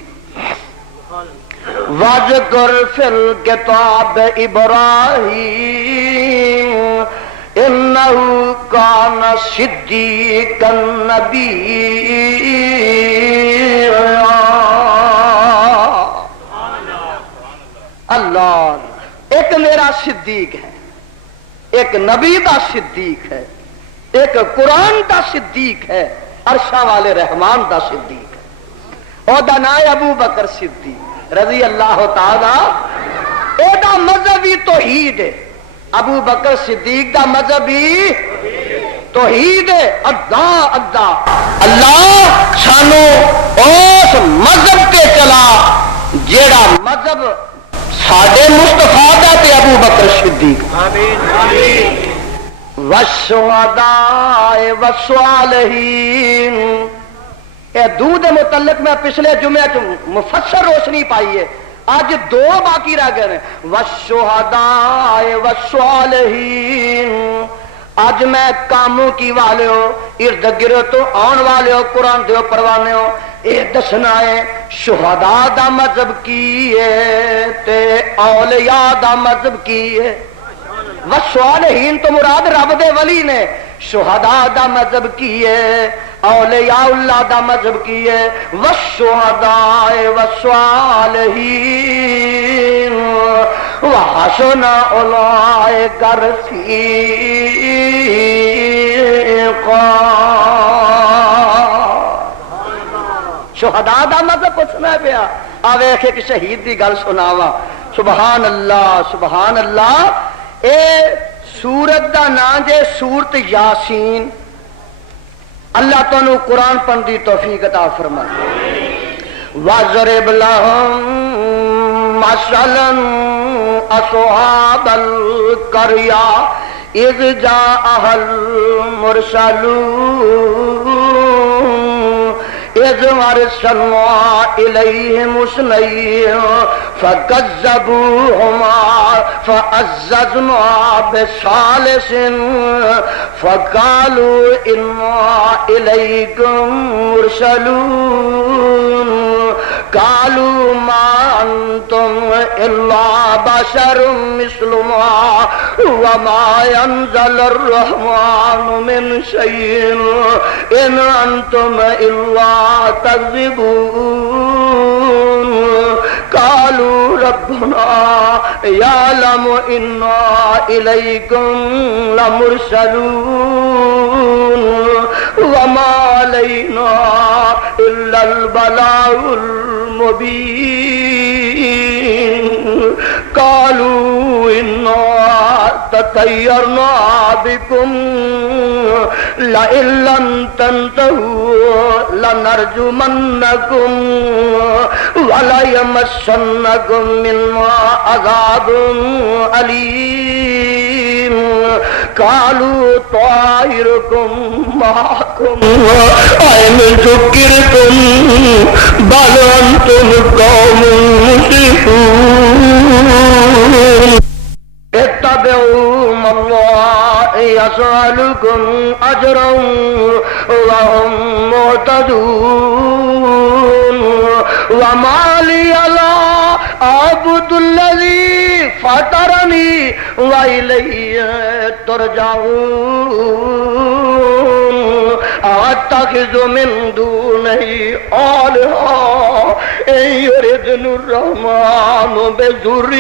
وَاذْكُرْ فِي الْكِتَابِ إِبْرَاهِيمَ إِنَّهُ كَانَ صِدِّيقًا نَبِيًّا. اللہ ایک میرا صدیق ہے، ایک نبی دا صدیق ہے، ایک قرآن دا صدیق ہے، عرشاں والے رحمان دا صدیق ہے. او دا نام ابو بکر صدیق رضی اللہ تعالی. اے دا مذہبی توحید ہے. ابو بکر صدیق دا مذہبی توحید ہے. اللہ سانو اس مذہب تے چلا جیڑا مذہب ساڈے مصطفیٰ دا تے ابو بکر صدیق. آمین آمین. والشہداء والصالحین. اے دے متعلق میں پچھلے جمعے مفصل روشنی پائی ہے، آج دو باقی رہ گئے ہیں. والشہداء والصالحین. آج میں کاموں کی والے ہو، ارد گرد تو آن والے ہو، قرآن دیو پروانے ہو، یہ دسنا ہے شہداء دا مذہب کی ہے تے اولیاء دا مذہب کی ہے. والصالحین تو مراد رب دے ولی نے. شہداء دا مذہب کی ہے، اولیاء اللہ دا مذہب کی ہے والشہداء والصالحین وحسن اولئک رفیقا. شہداء دا مذہب پوچھنا پیا. آویخ ایک شہید دی گل سناوا. سبحان اللہ سبحان اللہ. اے سورت دا نام جے سورت یاسین. اللہ تانوں قرآن پڑھن دی توفیق عطا فرمائے. وَاضْرِبْ لَهُم مَّثَلًا أَصْحَابَ الْقَرْيَةِ إِذْ جَاءَهَا الْمُرْسَلُونَ إِذْ أَرْسَلْنَا إِلَيْهِمُ اثْنَيْنِ فَكَذَّبُوهُمَا فَعَزَّزْنَا بِثَالِثٍ فَقَالُوا إِنَّا إِلَيْكُمْ مُرْسَلُونَ قَالُوا مَا أَنْتُمْ إِلَّا بَشَرٌ مِثْلُنَا وَمَا يَنزِلُ الرَّحْمَنُ مِنْ شَيْءٍ إِنْ أَنْتُمْ إِلَّا تَكْذِبُونَ قَالُوا رَبُّنَا يَعْلَمُ إِنَّا إِلَيْكُمْ لَمُرْسَلُونَ وَمَا عَلَيْنَا إِلَّا الْبَلَاغُ الْمُبِينُ قَالُوا إِنَّا تَطَيَّرْنَا بِكُمْ لَئِن لَّمْ تَنْتَهُوا لَنَرْجُمَنَّكُمْ وَلَيَمَسَّنَّكُمْ مِنَّا عَذَابٌ أَلِيمٌ قَالُوا طَائِرُكُمْ مَعَكُمْ أَئِن ذُكِّرْتُمْ بَلْ أَنْتُمْ قَوْمٌ مُسْرِفُونَ اتبعوا مَن لَّا يَسْأَلُكُمْ أَجْرًا وَهُمْ مُهْتَدُونَ وَمَا لِيَ لَا أَعْبُدُ الَّذِي فَطَرَنِي وَإِلَيْهِ تُرْجَعُونَ أَتَّخِذُ مِن دُونِهِ آلِهَةً إِن يُرِدْنِ الرَّحْمَنُ بِضُرٍّ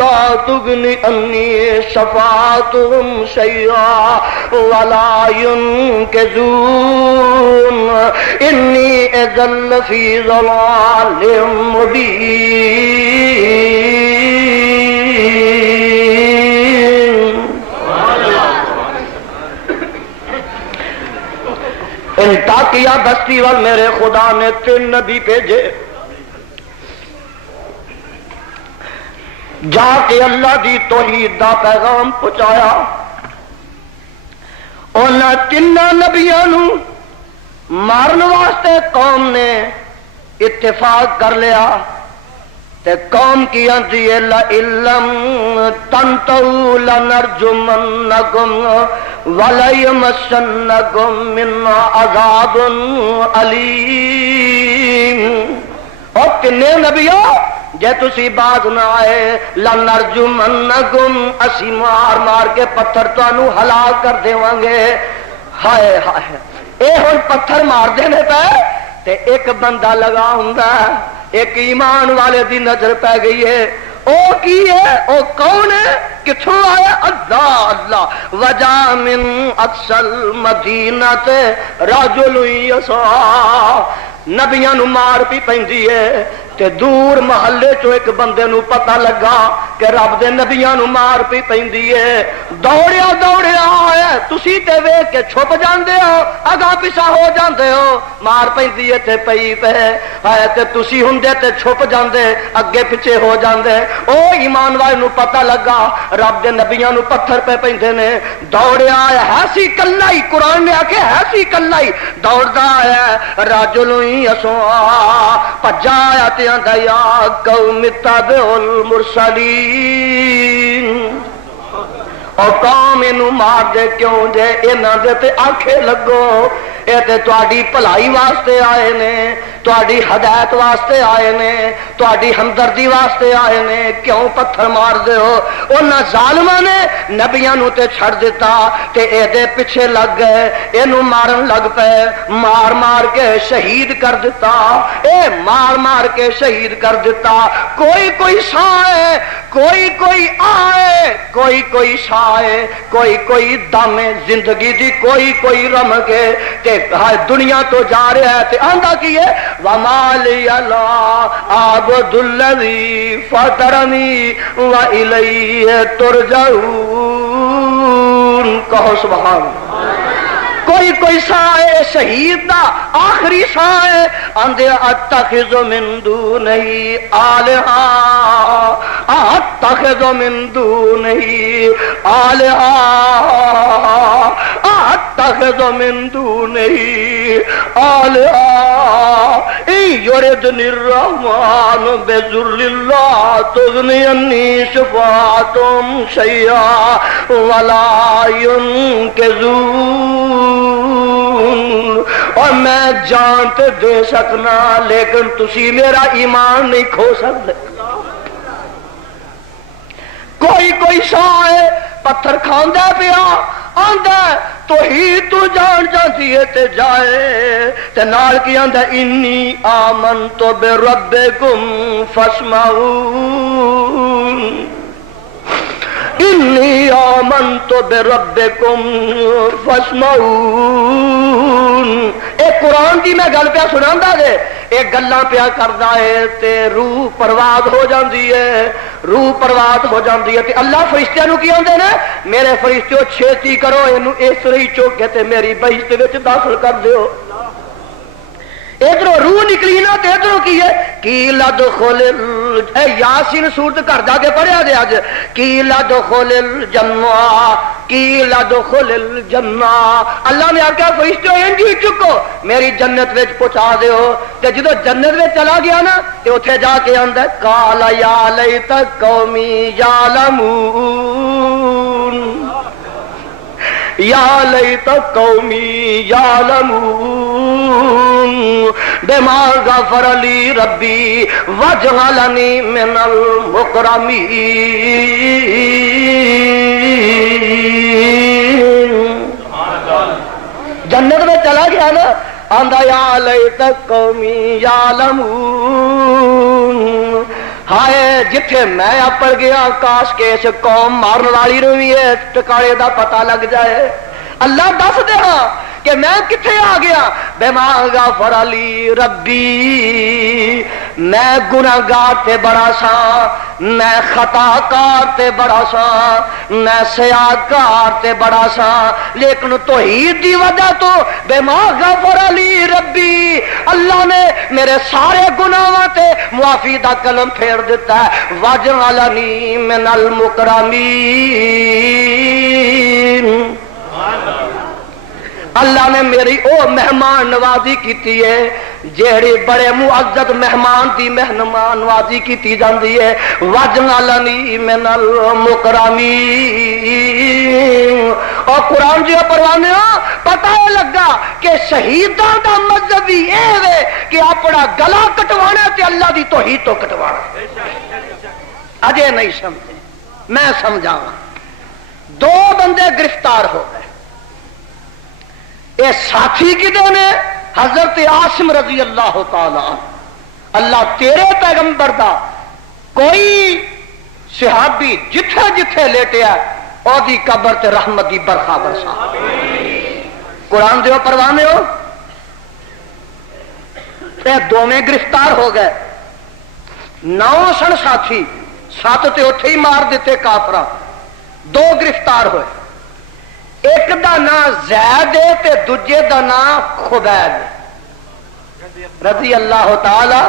لَّا تُغْنِ عَنِّي شَفَاعَتُهُمْ شَيْئًا وَلَا يُنقِذُونَ إِنِّي إِذًا لَّفِي ضَلَالٍ مُّبِينٍ. انطاکیہ بستی وال میرے خدا نے 3 نبی بھیجے. جا کے اللہ دی توحید دا پیغام پہنچایا. انہاں 3 نبیاں نو مارن واسطے قوم نے اتفاق کر لیا تے قوم کی آندی ہے لَئِن لَّمْ تَنْتَهُوا لَنَرْجُمَنَّكُمْ وَلَيَمَسَّنَّكُمْ مِنَّا عَذَابٌ أَلِيمٌ. اور 3 نبیوں جے تسی باز نہ آئے لَنَرْجُمَنَّكُمْ اسی مار مار کے پتھر تانوں ہلاک کر دیواں گے. ہائے ہائے اے ہن پتھر مار دینے پہ تے ایک بندہ لگا ہوندا ایک ایمان والے دی نظر پہ گئی ہے. او کی ہے او کون ہے کتھوں آیا اللہ اللہ. وجا من اقصى المدینہ رجل یسعى. نبیاں نو مار پی پیندی ہے تے دور محلے چو ایک بندے نو پتہ لگا کہ رب دے نبیاں نو مار پی پیندی ہے. دوڑیا دوڑیا آیا تسی تے ویکھ کے چھپ جاندے ہو اگاں پیچھے ہو جاندے ہو. مار پیندی ہے تے پئی پے آیا تے تسی ہوندے تے چھپ جاندے اگے پیچھے ہو جاندے. او ایمان والے نو پتہ لگا رب دے نبیاں نو پتھر پہ پیندے نے. دوڑیا آیا ہے سی کلا ہی. قرآن نے آکھے ہے سی کلا ہی. دوڑدا آیا راجل یسعى پجا آیا تے آندا یا قوم اتبعوا المرسلین. اور قوم اینو مار دے کیوں جے انہاں دے تے آنکھیں لگو اے تے تہاڈی بھلائی واسطے آئے نے. تہاڈی ہدایت واسطے آئے نے، تہاڈی ہمدردی واسطے آئے نے، کیوں پتھر مار دے ہو؟ انہاں ظالماں نے نبیاں نو تے چھڑ دیتا تے اے دے پیچھے لگ گئے، اینو مارن لگ پے، مار مار کے شہید کر دیتا، اے مار مار کے شہید کر دیتا۔ کوئی کوئی سائے، کوئی کوئی آئے، کوئی کوئی سائے، کوئی کوئی دم زندگی دی، کوئی کوئی رم کے تے دنیا تو جا رہا ہے تے آندا کی ہے وَمَا لِيَ لَا أَعْبُدُ الَّذِي فَطَرَنِي وَإِلَيْهِ تُرْجَعُونَ۔ کہو سبحان اللہ۔ کوئی کوئی سائے شہید دا آخری سائے اندے اتخذ من دونہ آلہا، اتخذ من دونہ آلہا، اتخذ من دونہ آلہا ان یردنی الرحمن بضر لا تغنی عنی شفاعتهم شیئا ولا ينقذون۔ اور میں جان تے دے سکنا لیکن تسی میرا ایمان نہیں کھو سکتے۔ کوئی کوئی شاہ پتھر کھاندا پیا آندا توحید تو جان جاندی ہے تے جائے تے نال کی آندا انی آمنت بربکم فاسمعون، انی آمنت بربکم فاسمعون۔ اے قرآن دی میں گل پیا سناندا دے، اے گلاں پیا کردا ہے تے روح پرواز ہو جاندی ہے، روح پرواز ہو جاندی ہے تے اللہ فرشتیاں نو کی آندے نے میرے فرشتیو چھیتی کرو اینو اس طرح چوک کے تے میری بہشت وچ داخل کر دیو۔ ادھروں روح نکلی نا تے ادھروں کی ہے قیل ادخل اے یاسین سورت گھر جا کے پڑھیا دے اج قیل ادخل الجنہ، قیل ادخل الجنہ۔ اللہ نے آکھیا فرشتو انجی چکو میری جنت وچ پہنچا دیو تے جدوں جنت وچ چلا گیا نا تے اوتھے جا کے آندا قال یا لیت قومی یعلمون، یا لیت قومی یعلمون بما غفر لی ربی وجعلنی من المکرمین۔ جنت میں چلا گیا نا آندا یا لیت قومی یعلمون، ہائے جتھے میں اپڑ گیا کاش کے اس قوم مارن والی نو بھی ہے ٹکانے دا پتہ لگ جائے۔ اللہ دس دے ہاں کہ میں کتھے آ گیا، بما غفر لی ربی، میں گناہگار تے بڑا سا، میں خطا کار تے بڑا سا، میں سیاکار تے بڑا سا، لیکن توحید دی وجہ تو بما غفر لی ربی اللہ نے میرے سارے گناہاں تے معافی دا کلم پھیر دیتا ہے، وجعلنی من المکرمین۔ اللہ نے میری او مہمان نوازی کیتی ہے جیڑی بڑے معزز مہمان دی مہمان نوازی کیتی جاندی ہے، وجعلنی من المکرمین۔ اور قرآن جی پروانے پتہ لگا کہ شہیداں دا مذہب بھی اے وے کہ اپنا گلا کٹوانا تے اللہ دی توحید تو کٹوانا۔ اجے نہیں سمجھے، میں سمجھاواں۔ دو بندے گرفتار ہو گئے، اے ساتھی کدے نے؟ حضرت عاصم رضی اللہ تعالی۔ اللہ تیرے پیغمبر دا کوئی صحابی جتھے جتھے لیٹیا او دی قبر تے رحمت دی برخا برسا۔ قرآن دیو پروانے ہو، اے دونوں گرفتار ہو گئے، 9 سن ساتھی، 7 تے اوتھے ہی مار دیتے کافراں، 2 گرفتار ہوئے، ایک دا نام زید ہے تے دوجے دا نام خبیب رضی اللہ تعالی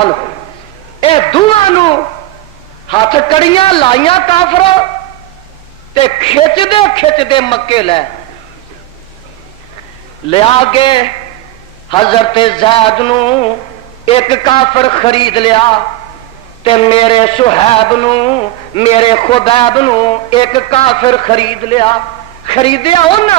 عنہ۔ اے دوواں نو ہاتھ کڑیاں لائیاں کافراں تے کھچ دے مکے لیا کے حضرت زید نو ایک کافر خرید لیا تے میرے صہیب نو میرے خبیب نو ایک کافر خرید لیا۔ خریدیا ہونا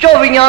24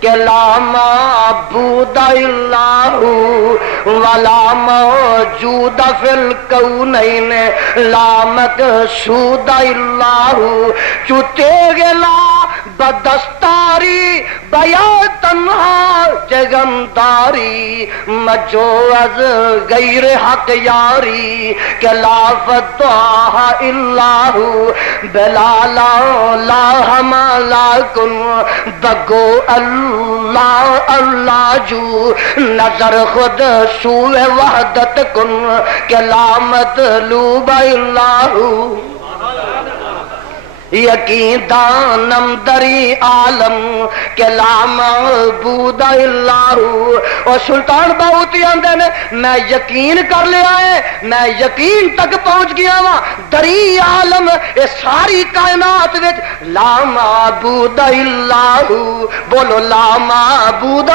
کہ لا معبود الا ہو ولا موجود فی الکونین لا مقصود الا ہو چوتے گلا بدستاری بیا تنہا جگمداری مجو از غیر حق یاری کہ لا فتح الا ہو بلا لا ہم لا کن بگو اللہ اللہ جو نظر خود سوء وحدت کن کہ لا مطلوب الا ہو یقین دانم دری عالم کہ لا معبود الا ہو. اور سلطان باہوتی آندے نے میں یقین کر لیا ہے، میں یقین تک پہنچ گیا ہاں دری عالم اے ساری کائنات وچ لا معبود الا ہو. بولو لا معبود.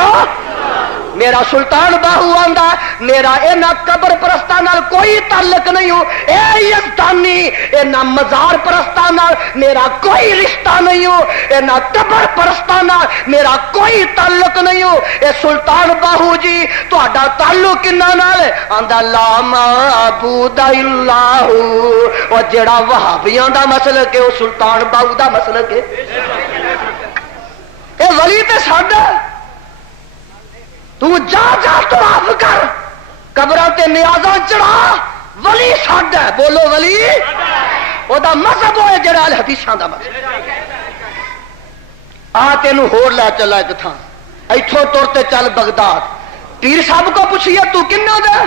میرا سلطان باہو آندا میرا اینا قبر پرستاں نال کوئی تعلق نہیں ہو، اے یزدانی اینا مزار پرستاں نال میرا کوئی رشتہ نہیں ہو، اینا قبر پرستاں نال میرا کوئی تعلق نہیں ہو. اے سلطان باہو جی تہاڈا تعلق کنا نال ہے؟ آندا لا معبود الا ہو. او جڑا وہابیاں دا مسلک ہے او سلطان باہو دا مسلک ہے. اے ولی تے ساڈا تو جا جا طواف کر قبراں تے نیازاں چڑھا ولی ساڈا. بولو ولی او دا مذہب ہوئے جڑا حدیثاں دا مذہب. آ تینوں ہور لے چلا ایک تھاں ایتھوں تر تے چل بغداد. پیر صاحب کو پوچھیے تو کنا دا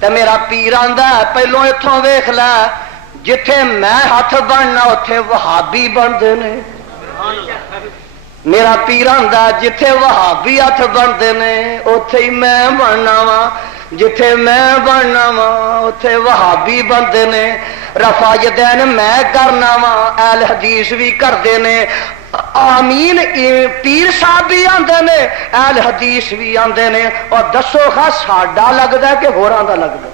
تے میرا پیر آندا پہلو ایتھوں ویکھ لے جتھے میں ہاتھ بننا اوتھے وہابی بندے نے. میرا پیر آندا جتھے وہابی ہاتھ بنتے نے اوتھے ہی میں بننا وا، جتھے میں بننا وا اوتھے وہابی بنتے نے. رفع یدین میں کرنا وا اہل حدیث بھی کرتے نے. آمین پیر صاحب بھی آندے نے اہل حدیث بھی آندے نے. اور دسو خا ساڈا لگدا ہے کہ ہوراں دا لگدا؟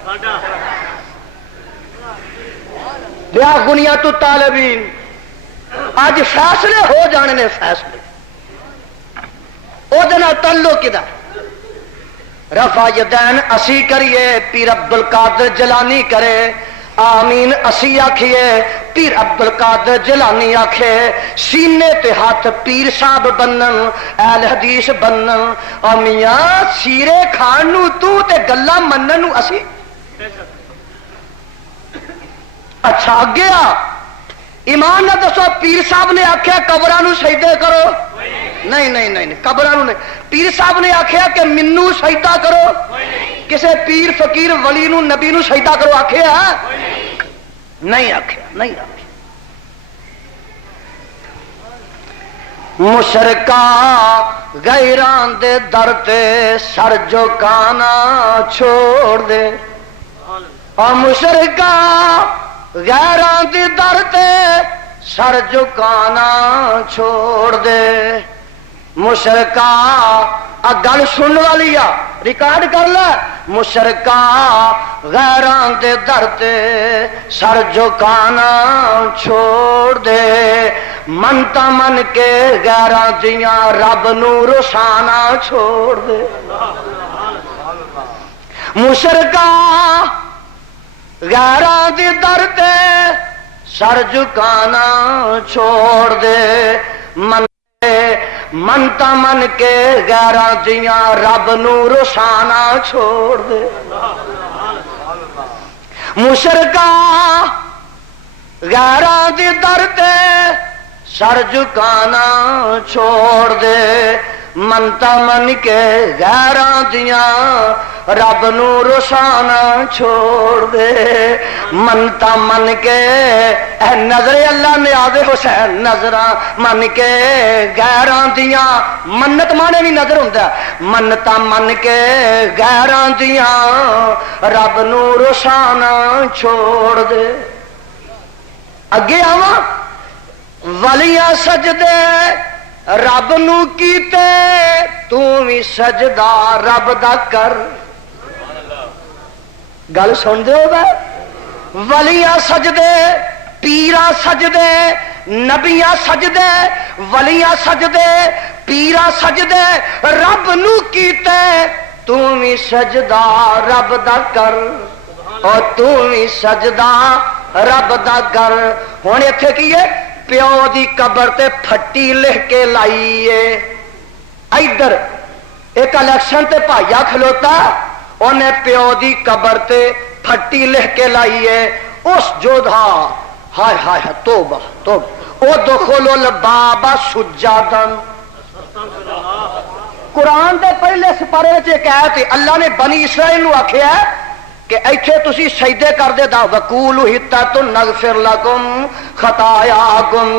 بیا گنیا تو طالبین اج فیصلے ہو جانے نے. فیصلے او دنا تعلق کدا رفع یدین اسی کریے پیر عبد القادر جیلانی کرے. آمین اسی آکھیے پیر عبد القادر جیلانی آکھے. سینے تے ہاتھ پیر صاحب بنن اہل حدیث بنن. او میاں سیرے کھان نو تو تے گلاں منن نو اسی. اچھا اگے آ ایمان نہ دسو پیر صاحب نے آخیا قبراں نو سجدے کرو؟ نہیں نہیں نہیں قبراں نو نہیں. پیر صاحب نے آخیا کہ منو سجدہ کرو؟ کسے پیر فقیر ولی نو نبی نو سجدہ کرو آخیا؟ نہیں آخیا نہیں آخیا. مشرکا غیران دے در تے سر جھکانا چھوڑ دے. اور مشرکا غیران دی در تے سر جھکانا چھوڑ دے. مشرکا گل سن والی آ ریکارڈ کر لے. مشرکا غیران دے در تے سر جھکانا چھوڑ دے. منتا من کے غیراں دیاں رب نو رسانا چھوڑ دے. مشرکا غیراں دی در تے سر جھکانا چھوڑ دے. منتا من کے غیراں دیاں رب نو رسانا چھوڑ دے. مشرکا غیراں دی در تے سر جھکانا چھوڑ دے. منتا من کے غیراں دیاں رب نو رسانا چھوڑ دے. منتا من کے اے نظر اللہ نیاز حسین نظراں من کے غیراں دیاں منت مانے بھی نظر ہوندا. منتا من کے غیراں دیاں رب نو رسانا چھوڑ دے. اگے آواں ولیاں سجدے رب نو کیتے تو بھی سجدہ رب دا کر. گل سن دے ہو گئے. ولیاں سجدے پیراں سجدے نبیاں سجدے ولیاں سجدے پیرا سجدے رب نو کیتے تو بھی سجدہ رب دا کر اور تو بھی سجدہ رب دا کر. ہن ایتھے کی ہے پیو دی قبر تے پھٹی لکھ کے لائیے. ادھر ایک الیکشن تے بھائیا کھلوتا انہیں پیو دی قبر تے پھٹی لکھ کے لائیے اس جودھا ہائے ہائے توبہ توبہ ادخلوا الباب سجدا. قرآن دے پہلے سپارے وچ ایک آیت اللہ نے بنی اسرائیل نو آکھیا ہے کہ ایتھے تسی سجدے کر دے دا وقولوا حطۃ نغفر لکم خطایاکم.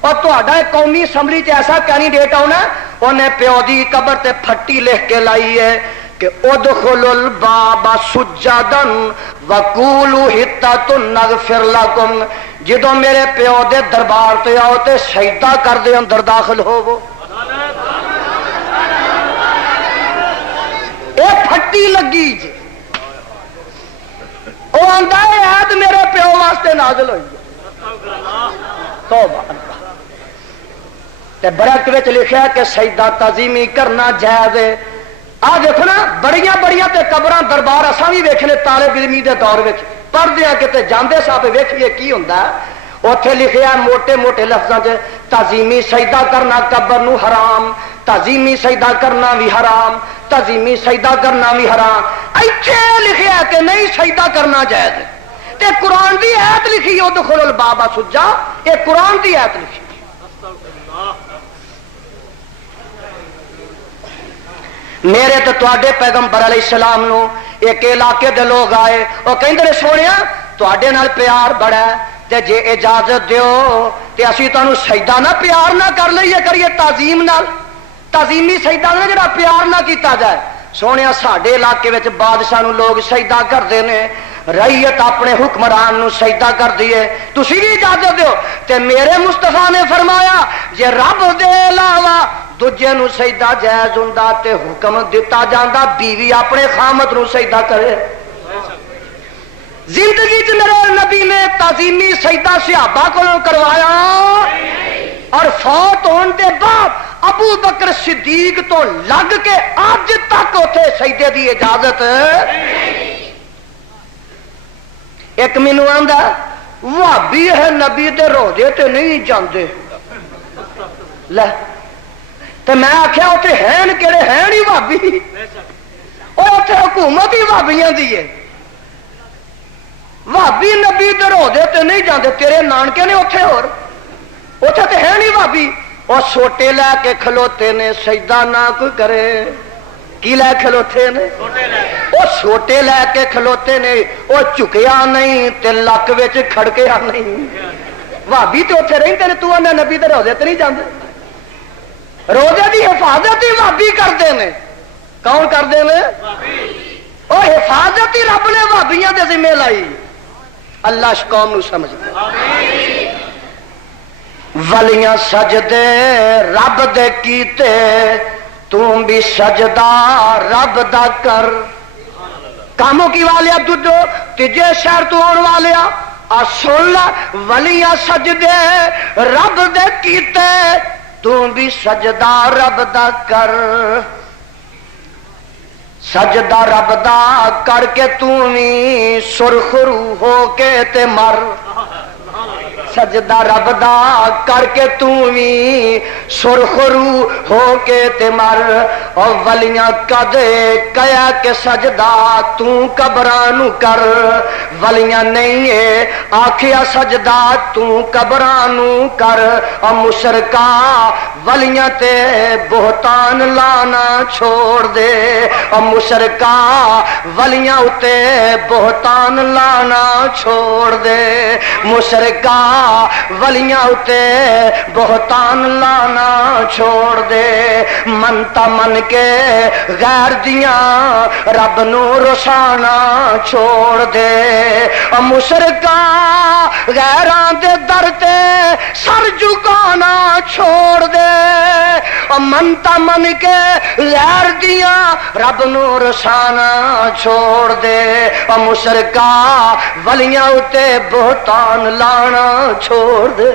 اور تہاڈا قومی اسمبلی چ ایسا کینڈیڈیٹ آنا انہیں پیو دی قبر تے پھٹی لکھ کے لائی ہے کہ ادخلوا الباب سجدا وقولوا حطۃ نغفر لکم. جدوں میرے پیو دے دربار تے آؤ تے سجدہ کر دے اندر داخل ہوو. اے پھٹی لگی جی وہ آندا ہے عید میرے پیو واسطے نازل ہوئی توبہ. تے برکت وچ لکھیا کہ سجدہ تعظیمی کرنا جائز ہے. آ دیکھو نا بڑیاں بڑیاں تے قبراں دربار اساں بھی ویکھنے طالب علمی دے دور وچ پڑھدے کتے جاندے صاحب ویکھیے کی ہوندا ہے. اوتھے لکھیا موٹے موٹے لفظاں وچ تعظیمی سجدہ کرنا قبر نو حرام, تعظیمی سجدہ کرنا بھی حرام, تعظیمی سجدہ کرنا بھی حرام. ایتھے لکھیا کہ نہیں سجدہ کرنا جائز ہے. تے قرآن دی آیت لکھی ادخلوا الباب سجدا, یہ قرآن دی آیت لکھی. میرے تو تواڈے پیغمبر علیہ السلام نو ایک علاقے دے لوگ آئے اور کہندے نے سونیا تواڈے نال پیار بڑا ہے تے جے اجازت دیو تے اسی تانوں سجدہ نہ پیار نہ کر لئیے کریے تعظیم نال, تعظیمی سجدہ نہ جڑا پیار نہ کیتا جائے. سونیا ساڈے علاقے وچ بادشاہ نو لوگ سجدہ کردے نے, رعیت اپنے حکمران نو سجدہ کر دیے, تسی بھی اجازت دیو. تے میرے مصطفیٰ نے فرمایا جے رب دے علاوہ دوجے نو سجدہ جائز ہوندا تے حکم دتا جاندا بیوی اپنے خامد نو سجدہ کرے. زندگی چ میرے نبی نے تعظیمی سجدہ صحابہ کو کروایا اور فوت ہونے کے بعد ابو بکر صدیق تو لگ کے اج تک اتنے سجدے دی اجازت. ایک مینوں آندا وہابی ہے نبی دے روزے تے نہیں جاندے لے تے میں آخیا اتنے ہیں کہڑے ہیں نہیں بھابی وہ اتنے حکومت ہی بھابیاں دی ہے. بھابی نبی دے روزے تے نہیں جاندے تیرے نانکے نے اتنے ہور اتنے تے ہے نہیں بھابی. اور سوٹے لے کے کھلوتے نے سجدہ نہ کوئی کرے. کی لے کھلوتے نے وہ سوٹے لے کے کھلوتے نے وہ چکیا نہیں تے لک وچ کھڑکیا نہیں. بھابی تے اتنے رہندے نے تو انہاں نبی دے روزے تے نہیں جاندے. روزے دی حفاظت ہی بھابی کرتے ہیں. کون کرتے ہیں؟ وہ حفاظت ہی رب نے بھابیاں دے ذمہ لائی. اللہ قوم نو سمجھ ولیاں سجدے رب دے کیتے تم بھی سجدہ رب دا کر. کاموں کی والیا دجو تیجے شہر تو آن والیا سن ولیاں سجدے رب دے کیتے تو بھی سجدہ رب دا کر. سجدہ رب دا کر کے تو بھی سرخرو ہو کے تے مر. سجدہ رب دا کر کے تو بھی سرخرو ہو کے تے مر. اور ولیاں کدے کیا کہ سجدہ تو قبرانو کر. ولیاں نہیں ہے آکھیا سجدہ تو قبرانو کر. اور مشرکا ولیاں تے بہتان لانا چھوڑ دے. اور مشرکا ولیاں اتے بہتان لانا چھوڑ دے. مشرکا ولیاں اتے بہتان لانا چھوڑ دے. منتا من کے غیر دیاں رب نو رسانا چھوڑ دے. اور مشرکا غیران دے در تے سر جھکانا چھوڑ دے. اور منتا من کے غیر دیاں رب نو رسانا چھوڑ دے. اور مشرکا ولیاں اتے بہتان لانا چھوڑ دے.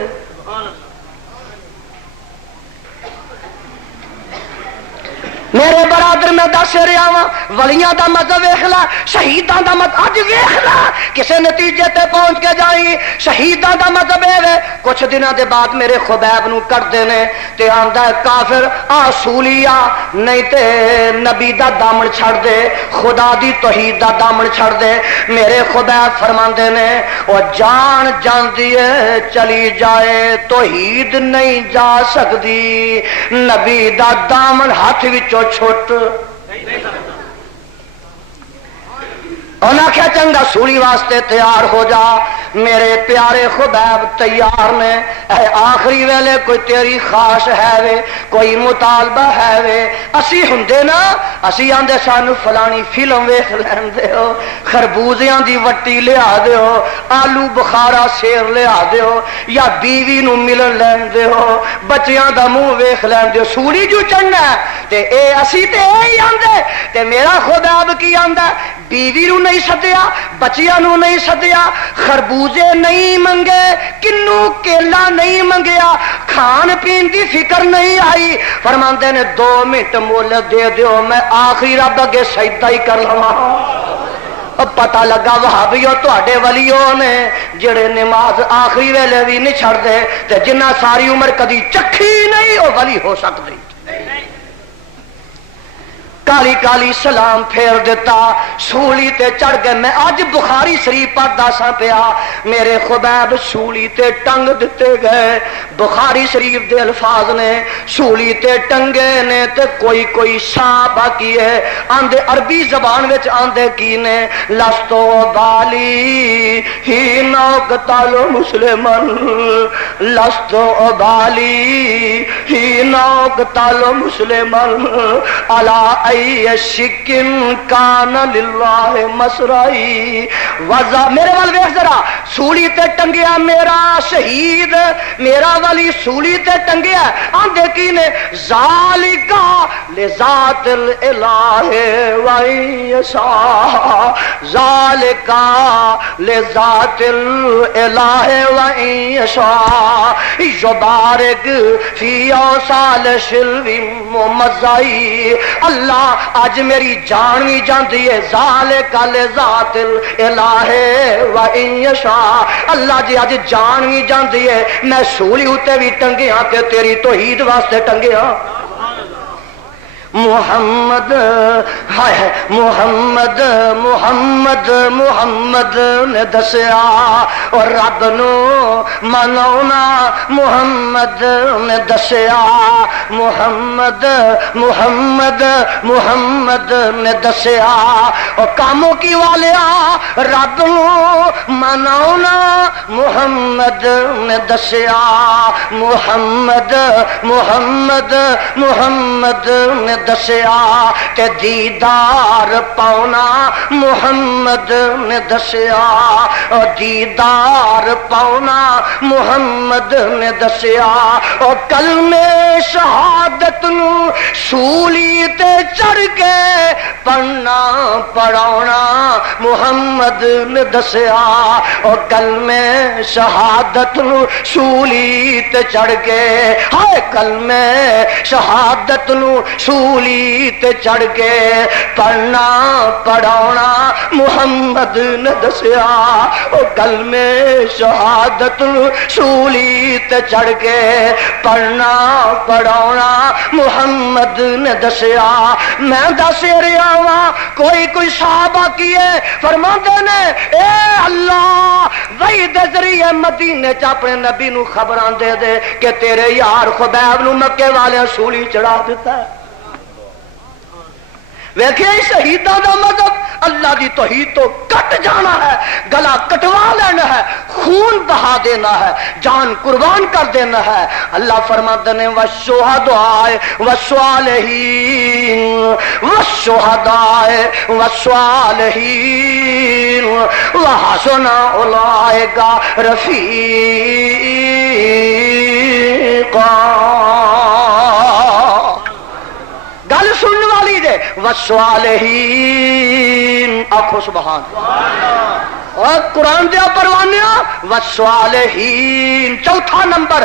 میرے برادر میں دس رہا وا ولیاں دا مذہب ویکھ لا شہیداں دا مذہب اج ویکھ لا کسے نتیجے تے پہنچ کے جائیں شہیداں دا مذہب ہے کچھ دنوں دے بعد میرے خبیب نو کردے نے تے آندا ہے کافر اصولیا نہیں تے نبی دا دامن چھڑ دے خدا دی توحید دا دامن چھڑ دے میرے خبیب فرماندے نے او جان جاندی ہے چلی جائے توحید نہیں جا سکدی نبی دا دامن ہاتھ وچوں چھٹ انہاں کیا چنگا سولی واسطے تیار ہو جا میرے پیارے خبیب تیار نے اے آخری ویلے کوئی تیری خواہش ہے وے کوئی مطالبہ ہے وے اسی ہندے نا اسی آندے سانو فلانی فلم ویکھ لین دیو خربوزیاں دی وٹی لیا دیو آلو بخارا سیر لیا دیو یا بیوی نو ملن لین دیو بچیاں دا منہ ویکھ لین دیو سولی جو چڑھنا ہے تے اے اسی تے اے ہی آندے تے میرا خبیب کی آندا بیوی نو نہیں سدیا بچیاں نو نہیں سدیا خربوزے نہیں منگے کنو کیلا نہیں منگیا کھان پین دی فکر نہیں آئی فرماندے نے 2 منٹ مول دے دیو میں آخری رب اگے سجدہ ہی کر لواں پتہ لگا وہابیو تواڈے ولیوں نے جڑے نماز آخری ویلے بھی نہیں چھڑ دے تے جنہ ساری عمر کدی چکھی نہیں او ولی ہو سکدے کالی کالی سلام پھیر دیتا سولی تے چڑھ گئے میں آج بخاری شریف پڑھدا سا پیا میرے خبیب سولی تے ٹنگ دیتے گئے بخاری شریف دے الفاظ نے سولی تے ٹنگے نے تے کوئی شاہ باقی ہے آندے عربی زبان وچ آندے کی نے لستو بالی ہی نوقتل مسلمن لستو بالی ہی نوقتل مسلمن علا شکن کان للہ مسرائی وزا میرے وال ویکھ ذرا سولی تے ٹنگیا میرا شہید میرا ولی سولی تے ٹنگیا آندے کی نے ذالکا لذات الالہ وَإِنْ ذالکا لذات الالہ وَإِنْ یبارک فی اوصال شلوی ممزائی اللہ آج میری جان بھی جاندی ہے ذالک لذات الالہ وَإِنْ یشاء اللہ جی آج جان بھی جاندی ہے میں سولی ہوتے بھی ٹنگیاں کہ تیری توحید واسطے ٹنگیاں محمد ہے محمد محمد محمد نے دسیا اور رب نو مناونا محمد نے دسیا محمد محمد محمد نے دسیا اور کاموں کی والیا رب نو مناونا محمد نے دسیا محمد محمد محمد نے دسیا تے دیدار پاؤنا محمد نے دسیا دیدار پاؤنا محمد نے دسیا اور کلمے شہادت نو سولی تے چڑھ کے پڑھنا پڑھاؤنا محمد نے دسیا اور کلمے شہادت نو سولی تے چڑھ کے ہائے کلمے شہادت نو سولی تے چڑھ کے پڑھنا پڑھاؤنا محمد نے دسیا او کلمے شہادت سولی تے چڑھ کے پڑھنا پڑھاؤنا محمد نے دسیا میں دس رہا ہاں کوئی صحابہ کیے فرماندے نے اے اللہ وحی دے ذریعے مدینے چ اپنے نبی نو خبراں دے دے کہ تیرے یار خبیب نو مکے والے سولی چڑھا دیتا ہے ویکھے شہیداں دا مذہب اللہ دی توحید تو کٹ جانا ہے گلا کٹوا لینا ہے خون بہا دینا ہے جان قربان کر دینا ہے اللہ فرماتے ہیں والشہداء والصالحین والشہداء والصالحین وحسن اولئک رفیقا گل سننے والی دے والصالحین آخو سبحان اور قرآن دیا پروانیا والصالحین چوتھا نمبر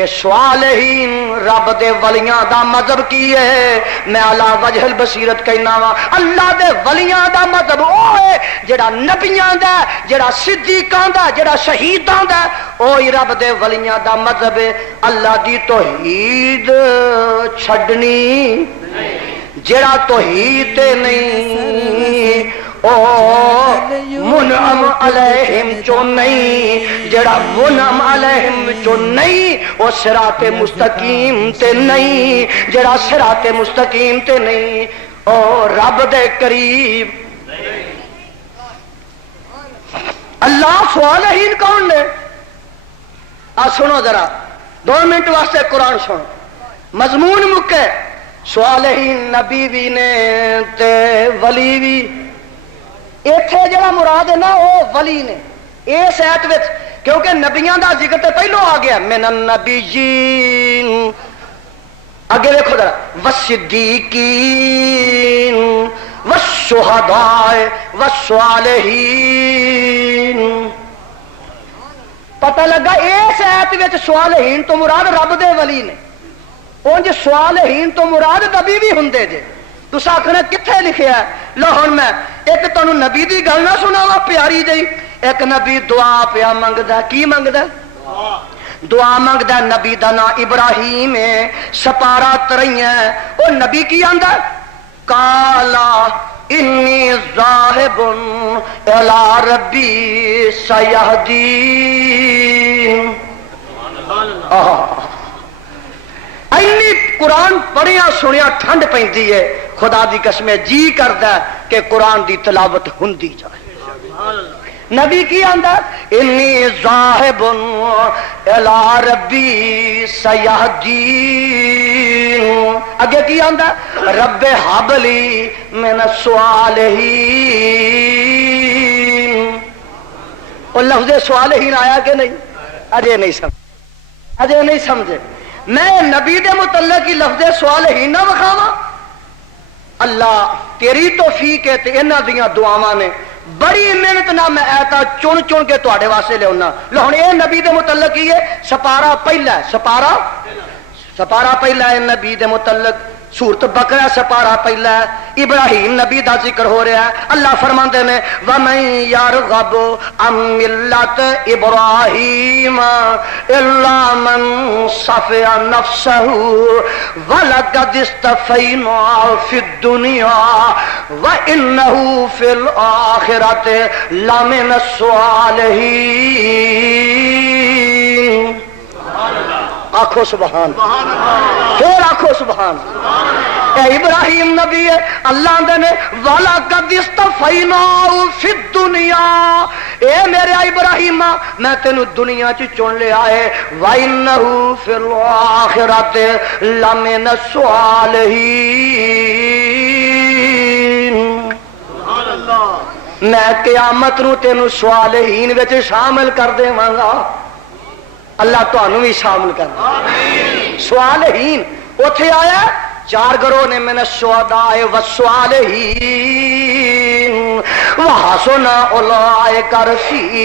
کہ صالحین رب دے ولیاں دا مذہب کی ہے؟ میں علا وجہ البصیرت کہنا وا اللہ دے ولیاں دا مذہب او ہے جڑا نبیاں دا، جڑا صدیقاں دا، جڑا شہیداں دا، اوہی رب دے ولیاں دا مذہب ہے۔ اللہ دی توحید چھڈنی جڑا توحید نہیں او منعم علیہم چو نہیں، جڑا منعم علیہم چو نہیں او صراط مستقیم تے نہیں، جڑا صراط مستقیم تے نہیں او رب دے قریب۔ اللہ صالحین کون نے؟ سنو ذرا 2 منٹ واسطے قرآن سنو، مضمون مکے صالحین نبی بھی نے تے ولی بھی۔ ایتھے جڑا مراد ہے نا وہ ولی نے اس آیت وچ، کیونکہ نبیاں دا ذکر تے پہلو آ گیا من النبیین، اگے دیکھو ذرا والصدیقین والشہداء والصالحین، پتہ لگا اس آیت وچ صالحین تو مراد رب دے ولی نے، اونج صالحین تو مراد نبی بھی ہوندے جے۔ تسا آخنا کتنے لکھیا ہے؟ لو ہن میں ایک تمہیں نبی دی گل نہ سناواں پیاری جی، ایک نبی دعا پیا منگدا، کی منگدا؟ دعا منگدا۔ نبی دا نام ابراہیم ہے، سپارہ ترائیاں، او نبی کی آندا؟ کالا انی ذاہب الی ربی سیہدین۔ اینی قرآن پڑھیا سنیا ٹھنڈ پیندی ہے، خدا دی قسم جی کردا ہے کہ قرآن دی تلاوت ہوندی جائے۔ نبی کی آندا؟ انی ذاہب الی ربی سیہدین، اگے کی آندا؟ رب ہب لی من الصالحین۔ اور لفظ صالحین آیا کہ نہیں؟ اجے نہیں سمجھے۔ میں نبی دے متعلق کی لفظ صالحین نہ وکھاواں؟ اللہ تیری توفیق ہے تے انہاں دیاں دعاواں نے بڑی محنت نہ میں ایتا چن کے تواڈے واسطے لیاونا۔ لو ہن اے نبی دے متعلق کی ہے، سپارہ پہلا ہے، سپارہ پہلا ہے نبی دے متعلق، سورت بقرہ سپارہ پہلا ہے، ابراہیم نبی دا ذکر ہو رہا ہے۔ اللہ فرماندے نے وَمَن يَرْغَبُ عَن مِّلَّةِ إِبْرَاهِيمَ إِلَّا مَن صَفِيَ نَفْسَهُ وَلَقَدِ اصْطَفَيْنَاهُ فِي الدُّنْيَا وَإِنَّهُ فِي الْآخِرَةِ لَمِنَ الصَّالِحِينَ۔ آخو سبحان، پھر آخو سبحان۔ اے ابراہیم نبی ہے، اللہ نے وَلَقَدِ اصْطَفَيْنَاهُ فِي الدُّنْيَا، اے میرے ابراہیم میں تینوں دنیا چ چن لیا ہے، وَإِنَّهُ فِي الْآخِرَةِ لَمِنَ الصَّالِحِينَ۔ میں قیامت نو تینوں صالحین وچ شامل کر دیواں گا۔ اللہ تانوں بھی شامل کر۔ صالحین اوتھے آیا 4 گروہ نے، من الشہداء والصالحین وحسن اولئک رفیقا۔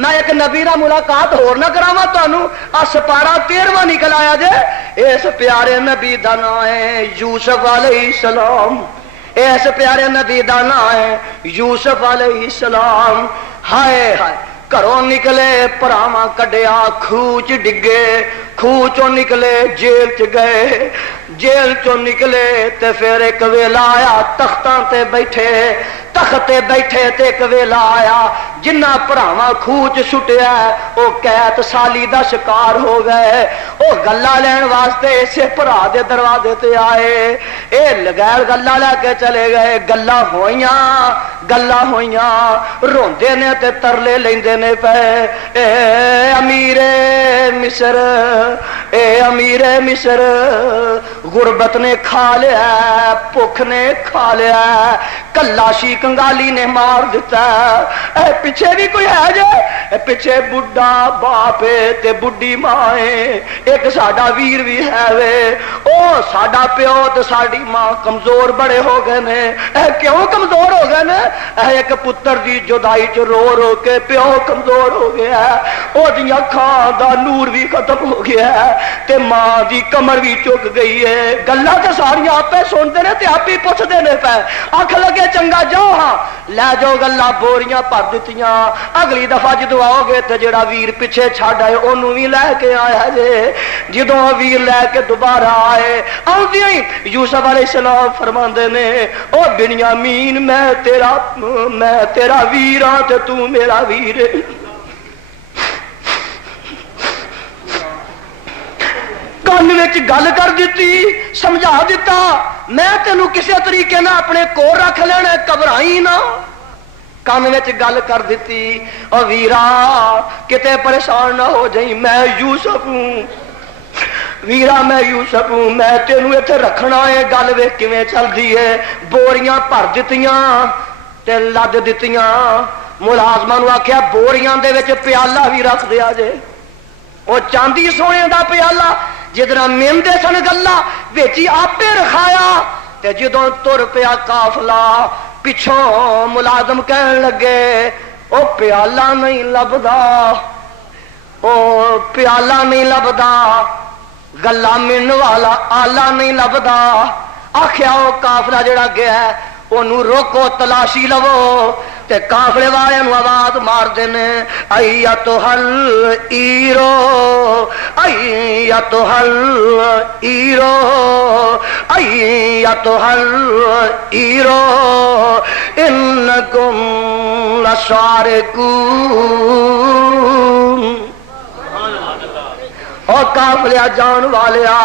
میں ایک نبی نال ملاقات ہور نہ کراواں تانوں، سپارہ 13واں نکل آیا جے۔ اس پیارے نبی دا نام ہے یوسف علیہ السلام، اس پیارے نبی دا نام ہے یوسف علیہ السلام۔ ہائے ہائے گھروں نکلے پراواں کڈیا کھوہ چ ڈگے، کھوہ چوں نکلے جیل چ گئے، جیل چوں نکلے تے پھر ایک ویلا آیا تختاں تے بیٹھے، تختے بیٹھے تے ایک ویلا آیا جنہ پراواں کھوہ چ سٹیا او قید سالی دا شکار ہو گئے، او گلا لین واسطے اسے بھرا دے دروازے تے آئے، اے لگیر گلا لے کے چلے گئے، گلا ہوئیاں روندے نے تے ترلے لیندے نے پے، اے امیر مصر، اے امیر مصر، غربت نے کھا لیا، بھوک نے کھا لیا، کلاشی کنگالی نے مار دیتا، اے پیچھے بھی کوئی ہے جے؟ پیچھے بڈھا باپ تے بڈھی ماں ایک ساڈا ویر بھی ہے وے او ساڈا پیو تے ساڈی ماں کمزور بڑے ہو گئے نے کیوں کمزور ہو گئے نے ایک پتر دی جدائی چ رو رو کے پیو کمزور ہو گیا او دی اکھاں دا نور بھی ختم ہو گیا تے ماں دی کمر بھی چک گئی ہے گلاں تے ساری آپے سنتے نے تے آپ ہی پوچھتے نے پے آکھ لگے چنگا جاؤ ہاں لے جاؤ گلاں بوریاں بھر دتیاں اگلی دفعہ جدو آؤ گے تے جڑا ویر پیچھے چھڈ آئے اونوں بھی لے کے آیا جے جدوں ویر لے کے دوبارہ آئے آؤندیاں ہی یوسف علیہ السلام فرماندے نے او بنیامین میں تیرا ویر ہاں تے تو میرا ویر ہے کان وچ گل کر دیتی سمجھا دیتا میں تینوں کسی طریقے نہ اپنے کول رکھ لینا گھبرائی نہ کان وچ گل کر دیتی او ویرا کتے پریشان نہ ہو جائیں میں یوسف ہوں ویرا میں یوسف ہوں میں تینوں ایتھے رکھنا ہے گل ویکھ کیویں چلدی ہے بوریاں بھر دتیاں تے لد دتیاں ملازماں نوں آکھیا بوریاں دے وچ پیالہ بھی رکھ دیا جے او چاندی سونے دا پیالہ جدنا مہندے سن گلا ویچی آپے رکھایا تے جدوں تر پیا قافلہ پچھوں ملازم کہن لگے او پیالہ نہیں لبدا او پیالہ نہیں لبدا گلا من والا آلہ نہیں لبدا آخیا او قافلہ جڑا گیا ہے انہوں روکو تلاشی لو تے قافلے والے نو آواز مار دینے ایتھل ایرو ایتھل ایرو ایتھل ایرو انکم لسارقون اور قافلہ جان والیا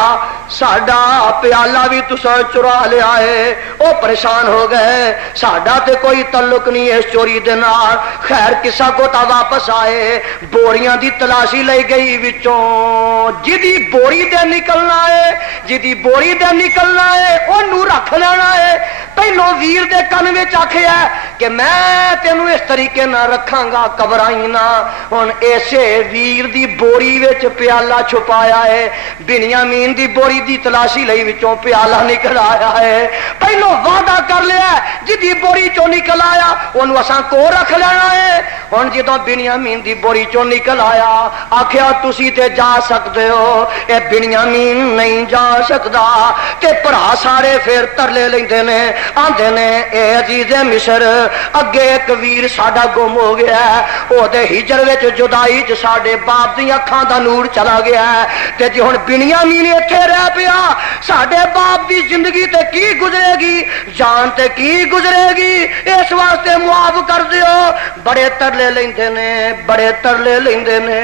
ساڈا پیالہ بھی تساں چرا لیا ہے او پریشان ہو گئے ساڈا تے کوئی تعلق نہیں ہے اس چوری دے نال خیر کسا کو تا واپس آئے بوریاں دی تلاشی لئی گئی وچوں جدی بوری دے نکلنا ہے جدی بوری دے نکلنا ہے اونوں رکھ لینا ہے پہلو ویر دے کن وچ آکھیا کہ میں تینوں اس طریقے نہ رکھاں گا گھبرائی نہ ہن ایسے ویر دی بوری وچ پیالہ چھپایا ہے بنیامین دی بوری دی تلاشی لئی وچوں پیالہ نکل آیا ہے پہلو وعدہ کر لیا جدی بوری چوں نکل آیا اونوں اساں کو رکھ لینا ہے ہن جدوں بنیامین دی بوری چوں نکل آیا آکھیا تسی تے جا سکدے ہو اے بنیامین نہیں جا سکدا تے بھرا سارے پھر ترلے لیندے نے آندے نے اے عزیز مصر اگے ایک ویر ساڈا گم ہو گیا ہے او دے ہجر وچ جدائی چ ساڈے باپ دی اکھاں دا نور چلا گیا ہے تے جی ہن بنیامین ایتھے رہ پیا ساڈے باپ دی زندگی تے کی گزرے گی جان تے کی گزرے گی اس واسطے معاف کر دیو بڑے ترلے لیندے نے بڑے ترلے لیندے نے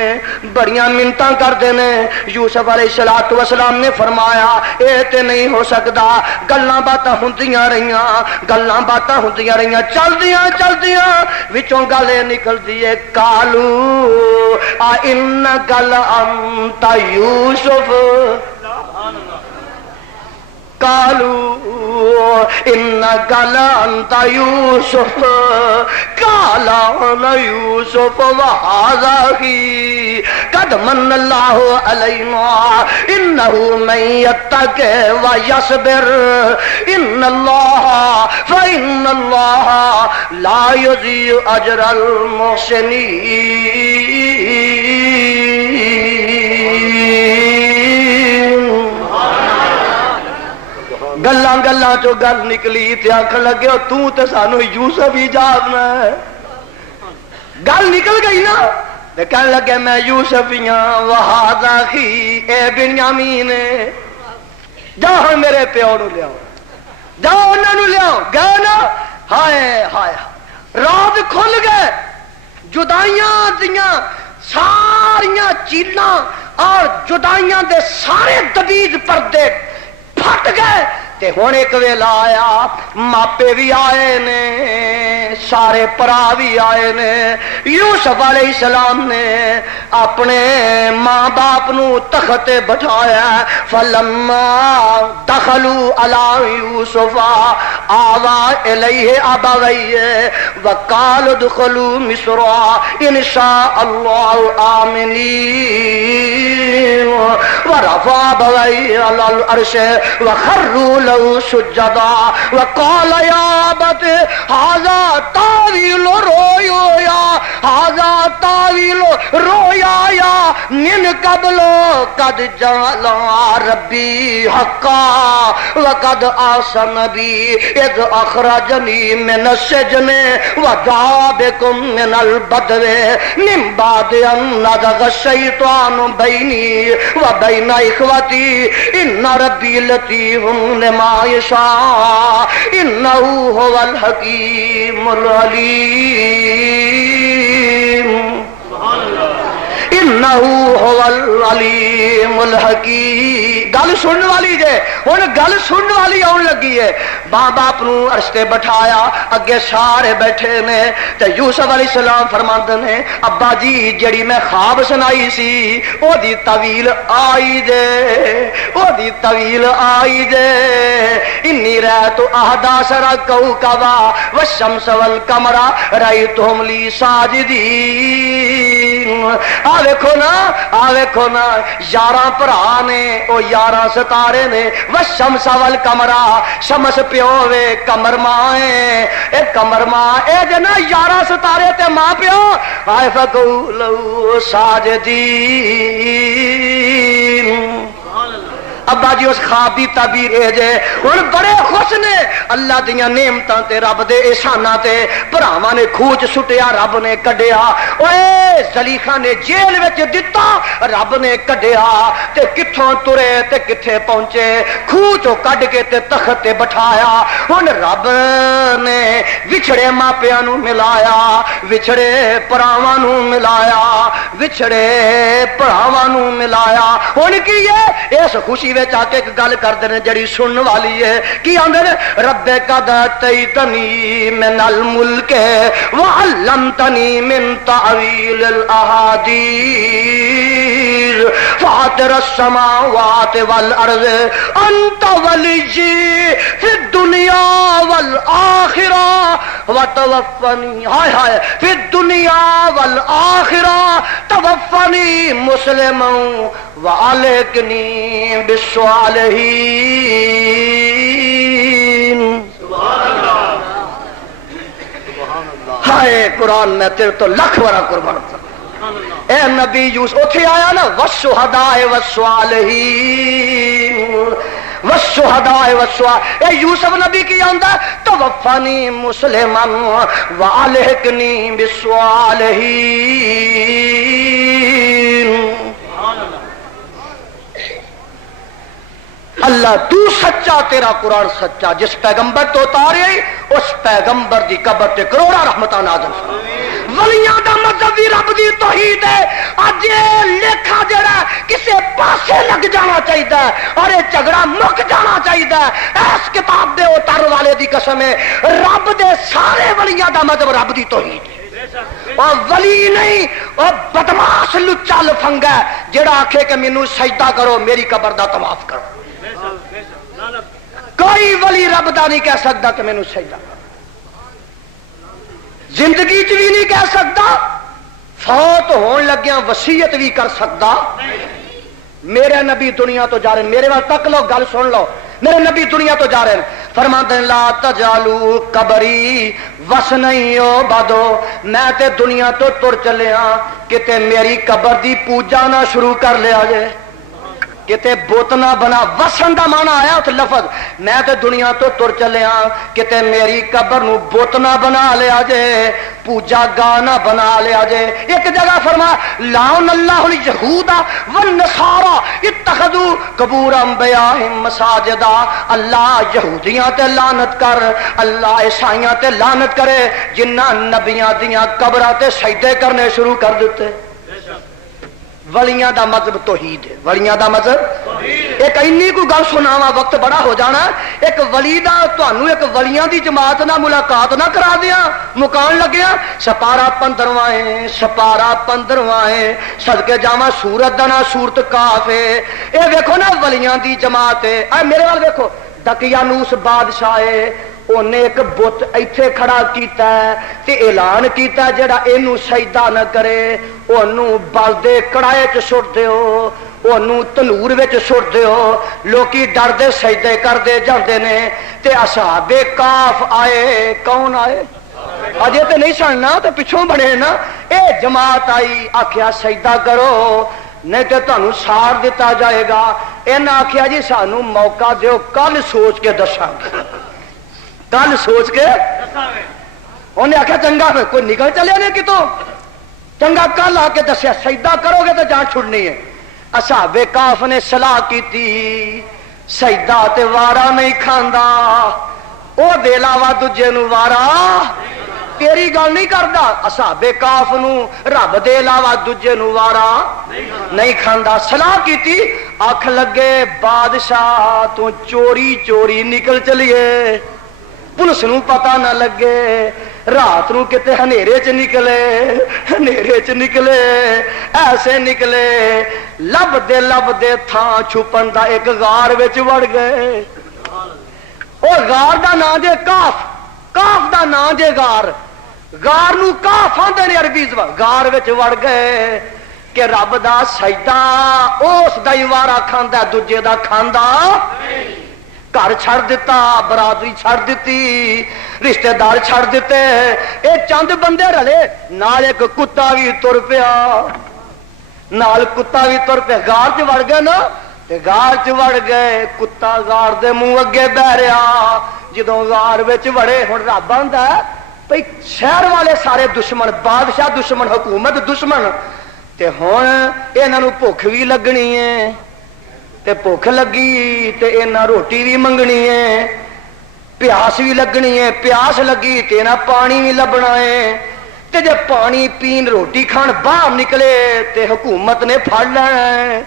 بڑیاں منتاں کردے نے یوسف علیہ السلام نے فرمایا اے تے نہیں ہو سکدا گلاں باتاں ہوندیاں رہیاں گلاں باتاں ہوندیاں رہیاں چلدیاں وچوں گل نکلدی ہے کالو ان گل انت یوسف قالوا إنك لأنت يوسف قال أنا يوسف وهذا أخي قد من الله علينا إنه من يتقي ويصبر فإن الله لا يضيع أجر المحسنين گلاں گلاں چو گل نکلی تے آکھن لگے تو تے سانو یوسف ہی جاننا ہے گل نکل گئی نا تے کہن لگے میں یوسف ہی ہاں وہذا اخی اے بنیامین جاؤ میرے پیو نو لیاؤ جاؤ انہاں نو لیاؤ گئے نا ہائے ہائے رات کھل گئے جدائیاں دیاں ساریاں چیلاں اور جدائیاں دے سارے دبیز پردے پھٹ گئے تے ہن ایک ویلا آیا ماپے بھی آئے نے سارے پرا بھی آئے نے۔ یوسف علیہ السلام نے اپنے ماں باپ نو تخت بٹھایا، فلما دخلوا علی یوسف آوا الیہ ابویہ وقال ادخلوا مصر ان شاء اللہ آمنین ورفع ابویہ علی العرش وخروا له سجدا وقال یا ابت ھذا تاویل رؤیا ھذا تاویل رؤیا من قبل قد جعل ربی حقا وقد احسن بی اذ اخرجنی من السجن وجاء بکم من البدو من بعد ان نزغ الشیطان بینی وبین اخوتی ان ربی لطیف لما یشاء انہ هو الحکیم العلیم انہو هو العلیم الحکیم۔ گل سننے والی جے ہن گل سننے والی آن لگی ہے۔ ماں باپ نو عرش تے بٹھایا، اگے سارے بیٹھے نے تے یوسف علیہ السلام فرماندے نے ابا جی جڑی میں خواب سنائی سی او دی تعویل آئی جے، او دی تعویل آئی جے۔ انی رأیت احد عشر کوكبا والشمس والقمر رأیتهم لی ساجدین۔ آ دیکھو نا، آ دیکھو نا، 11 بھرا نے او 11 ستارے نے، والشمس والقمر شمس پیو وے قمر ماں ہے، اے قمر ماں اے جنا 11 ستارے تے ماں پیو آئے فقولوا ساجدین۔ ابا جی اس خواب دی تعبیر اے جے ہن بڑے خوش نے اللہ دیاں نعمتاں تے رب دے احساناں تے، بھراواں نے کھوچ سٹیا رب نے کڈیا، اوئے زلیخا نے جیل وچ دتا رب نے کڈیا، تے کتھوں ترے تے کتھے پہنچے، کھوچوں کڈ کے تے تخت تے بٹھایا۔ ہن رب نے وچھڑے ماپیاں نو ملایا، وچھڑے پراواں نو ملایا، وچھڑے پراواں نو ملایا۔ ہن کی ہے اس خوشی وچ آ کے ایک گل کردے نے جڑی سنن والی ہے، کی آندے نے رب قد آتیتنی من الملک وعلمتنی من تعویل الاحادیث فاطر السماوات والارض انت ولی فی الدنیا والآخرہ وتوفنی ہائے ہائے فی الدنیا والآخرہ توفنی مسلما وعلقنی بالصالحین۔ ہائے قرآن میں تیرے تو لکھ ورا قربان تھا۔ اے نبی یوسف اتھے آیا نا والشہداء والصالحین والشہداء والصالحین۔ اے یوسف نبی کی آندہ توفانی مسلما وعلقنی بالصالحین۔ اللہ تو سچا، تیرا قرآن سچا، جس پیغمبر تو اتارے اس پیغمبر دی قبر تے کروڑا رحمتاں نازل فرما۔ ولیاں دا مذہب بھی رب دی توحید ہے۔ اج لکھا جڑا کسے پاسے لگ جانا چاہیے اور یہ جھگڑا مک جانا چاہیے۔ اس کتاب دے اتار والے دی قسم ہے رب دے سارے ولیاں دا مذہب رب دی توحید ہے۔ اور ولی نہیں اور بدماش لچا لفنگا جڑا آکھے کہ مینوں سجدہ کرو میری قبر دا طواف کرو۔ کوئی ولی رب دا نہیں کہہ سکتا کہ مینوں سجدہ کرو، زندگی چ بھی نہیں کہہ سکتا، فوت ہون لگیاں وصیت بھی کر سکتا۔ میرے نبی دنیا تو جا رہے ہیں، میرے وال تک لو گل سن لو، میرے نبی دنیا تو جا رہے ہیں، فرماتے ہیں لا تجالو قبری وسنئی بدو، میں تے دنیا تو تر چلیا کتے میری قبر دی پوجا نہ شروع کر لیا جے، کتے بت نہ بنا۔ وسن دا مانا آیا اس لفظ، میں تے دنیا تو تر چلیا کتے میری قبر نو بت نہ بنا لیا جے، پوجا گاہ نہ بنا لیا جے۔ ایک جگہ فرما لعن اللہ الیہود والنصارى اتخذوا قبور انبیاءہم مساجدا، اللہ یہودیاں تے لعنت کر، اللہ عیسائیاں تے لعنت کرے جنہاں نبیاں دیاں قبراں تے سجدے کرنے شروع کر دیتے۔ ولیاں دا مذہب توحید ہے، ولیاں دا مذہب ایک اینی کوئی گل سناوا وقت بڑا ہو جانا ایک ولی دا تانوں ایک ولیاں دی جماعت نال ملاقات نہ کرا دیاں مکان لگیا سپارہ 15واں سپارہ 15واں صدقے جاواں سورت دا نا سورت کاف ہے اے ویکھو نا ولیاں دی جماعت ہے اے میرے وال ویکھو دقیانوس بادشاہ ہے انہیں ایک بت ایتھے کھڑا کیتا ہے تے اعلان کیتا جڑا اینو سجدہ نہ کرے اونوں بلدے کڑائے چ سٹ دیو اونوں تنور وچ سٹ دیو لوکی ڈر دے سجدے کردے جاندے نے تے اصحاب کاف آئے کون آئے اجے تے نہیں سننا تے پچھوں بنے نا اے جماعت آئی آکھیا سجدہ کرو نہیں تو تمہیں سار دیتا جائے گا انہیں آخیا جی سانو موقع دیو کل سوچ کے دساں گے کل سوچ کے انہیں آخیا چنگا کوئی نکل چلے نہیں کتوں چنگا کل آ کے دسیا سجدہ کرو گے تو جان چھڑنی ہے اصحاب کاف نے صلاح کی سجدہ تے وارا نہیں کھاندا او دے علاوہ دوجے نو وارا تیری گل نہیں کردا اصحاب کاف نو رب دے علاوہ دوجے نو وارا نہیں کھاندا صلاح کیتی اکھ لگے بادشاہ تو چوری چوری نکل چلیے پولیس نو پتہ نہ لگے رات نو کتے ہنیرے چ نکلے ایسے نکلے لب دے تھاں چھپن دا ایک غار وچ وڑ گئے او غار دا نام جے کاف دا نام جے غار نو کاف آندے نے عربی زبان غار وچ وڑ گئے کہ رب دا سجدہ اس دا ہی وارا کھاندا دوجے دا کھاندا گھر چھڑ دیتا برادری چھڑ دیتی رشتہ دار چھڑ دیتے اے چند بندے رلے نال ایک کتا بھی تر پیا غار چ وڑ گئے نا تے غار چ وڑ گئے کتا غار دے منہ اگے بہ رہا جدوں غار وچ وڑے ہن رب آندا بھئی شہر والے سارے دشمن بادشاہ دشمن حکومت دشمن تے ہن انہاں نوں بھوک بھی لگنی ہے تے بھوک لگی تے انہاں روٹی بھی منگنی ہے پیاس بھی لگنی ہے پیاس لگی تے انہاں پانی بھی لبنا ہے تے جے پانی پین روٹی کھان باہر نکلے تے حکومت نے پھڑ لینا ہے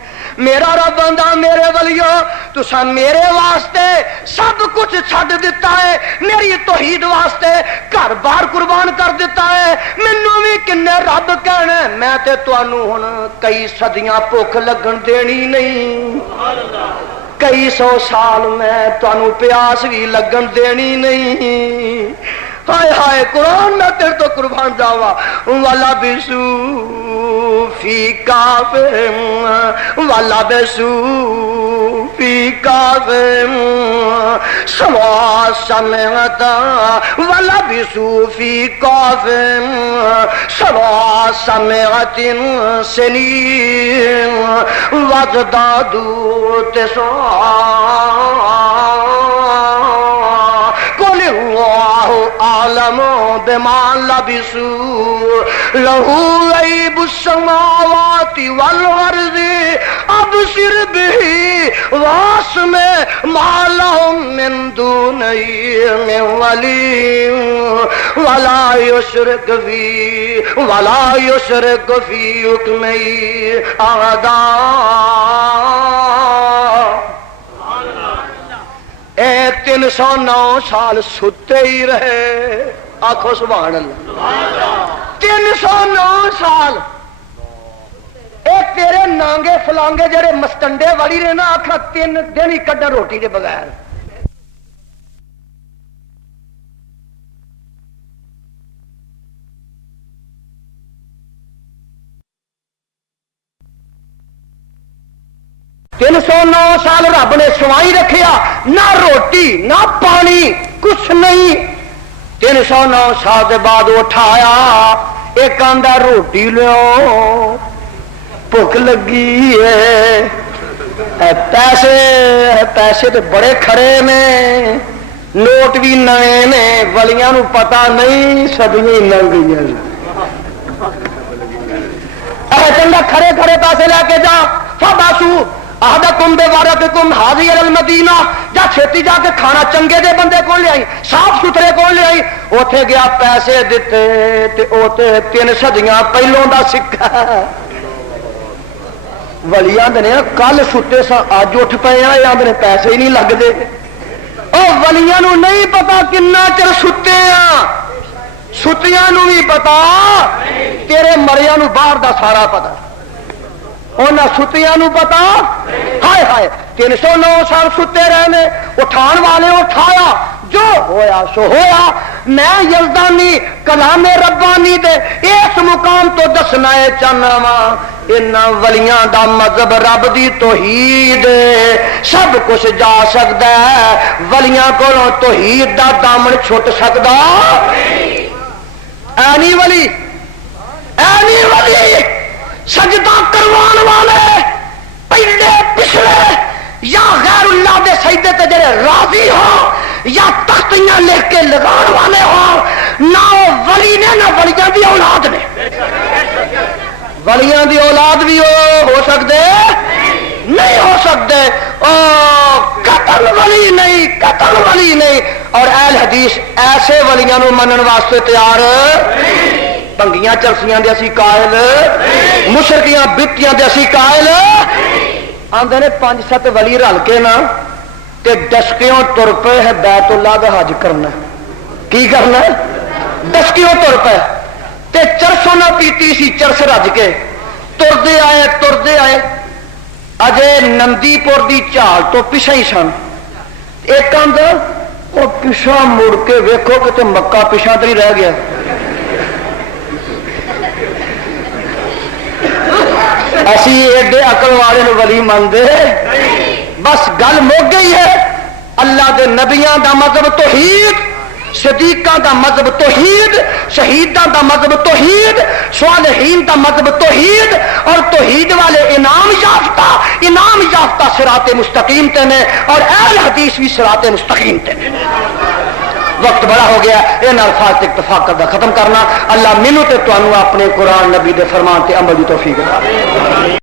میرا رب آندا میرے ولیو تساں میرے واسطے سب کچھ چھڈ دیتا ہے میری توحید واسطے گھر بار قربان کر دیتا ہے مینوں بھی کنے رب کہنا میں تے تانوں ہن کئی صدیاں بھوک لگن دینی نہیں کئی سو سال میں تانوں پیاس بھی لگن دینی نہیں ہائے ہائے قرآن میں تیرے تو قربان جاوا والا بسو فی کافم والا بسو فی کافم سوا سمعتا والا بسو فی کافم سوا سمعت سنین وزدادو تسعا عالم بما لبسوا له غیب السماوات والارض ابصر به واسم ما لهم من دونه من ولی ولا يشرك في حكمه احدا اے 309 سال ستے ہی رہے آخو سبحان اللہ 309 سال اے تیرے نانگے فلانگے جڑے مستنڈے والی نے نا آخا 3 دن ہی کڈن روٹی کے بغیر تین سو 9 سال رب نے سوائی رکھیا نہ روٹی نہ پانی کچھ نہیں 309 سال کے بعد اٹھایا ایک آندا روٹی لو بھوک لگی ہے پیسے تو بڑے کھڑے نے نوٹ بھی نئے نے ولیاں نو پتا نہیں صدیاں لنگ گئی چنگا کھڑے کھڑے پیسے لے کے جا فباسو احدکم بورقکم حاضی المدینہ جا چھتی جا کے کھانا چنگے دے بندے کون لے آئی صاف ستھرے کون لے آئی اوتھے گیا پیسے دیتے تے اوتے 3 صدیاں پہلوں دا سکہ ولی آدھے کل ستے سا اج اٹھ پے آ، یہ آدھے پیسے ہی نہیں لگتے۔ وہ ولیاں نو نہیں پتا کنا چر ستے آ، ستیاں نو بھی پتا، تیرے مریا نو باہر دا سارا پتا، انہاں ستیاں نو پتا۔ ہائے ہائے 309 سال ستے رہے، اٹھان والے اٹھایا، جو ہویا سو ہویا۔ میں یزدانی کلام ربانی دے اس مقام تو دسنا ہے چاہنا وا، انہاں ولیاں دا مذہب رب دی توحید، سب کچھ جا سکتا ہے، ولیاں کولوں توحید دا دامن چھٹ سکدا اینی ولی، اینی ولی سجدہ کروان والے پہلے پچھلے یا غیر اللہ دے سجدے تے جڑے راضی ہو، یا تختیاں لکھ کے لگان والے ہو، نہ ولی نے نہ ولیاں دی اولاد نے۔ ولیاں دی اولاد بھی ہو سکتے نہیں، ہو سکتے، قتل ولی نہیں، قتل ولی نہیں۔ اور اہل حدیث ایسے ولیاں نو منن واسطے تیار، بنگیاں چرسیاں دے اسی قائل، مشرکیاں بتیاں دے اسی قائل۔ آندے نے 5-7 ولی رل کے نا تے ڈسکیوں تر پے ہے بیت اللہ دا حج کرنا۔ کی کرنا؟ ڈسکیوں تر پے تے چرسوں نہ پیتی سی، چرس رج کے تردے آئے اجے نندی پور دی چال تو پچھا ہی سن۔ ایک آندا وہ پچھا مڑ کے ویکھو کہ مکہ پچھا تو نہیں رہ گیا۔ اسی ایڈے عقل والے نو ولی مانتے، بس گل مک گئی ہے۔ اللہ دے نبیاں دا مذہب توحید، صدیقاں دا مذہب توحید، شہیداں دا مذہب توحید، صالحین دا مذہب توحید، اور توحید والے انعام یافتہ صراط مستقیم تے نے، اور اہل حدیث بھی صراط مستقیم تے نے۔ وقت بڑا ہو گیا، ان الفاظ اتفاق کا ختم کرنا۔ اللہ مینوں تے تانوں اپنے قرآن نبی دے فرمان تے عمل دی توفیق دے۔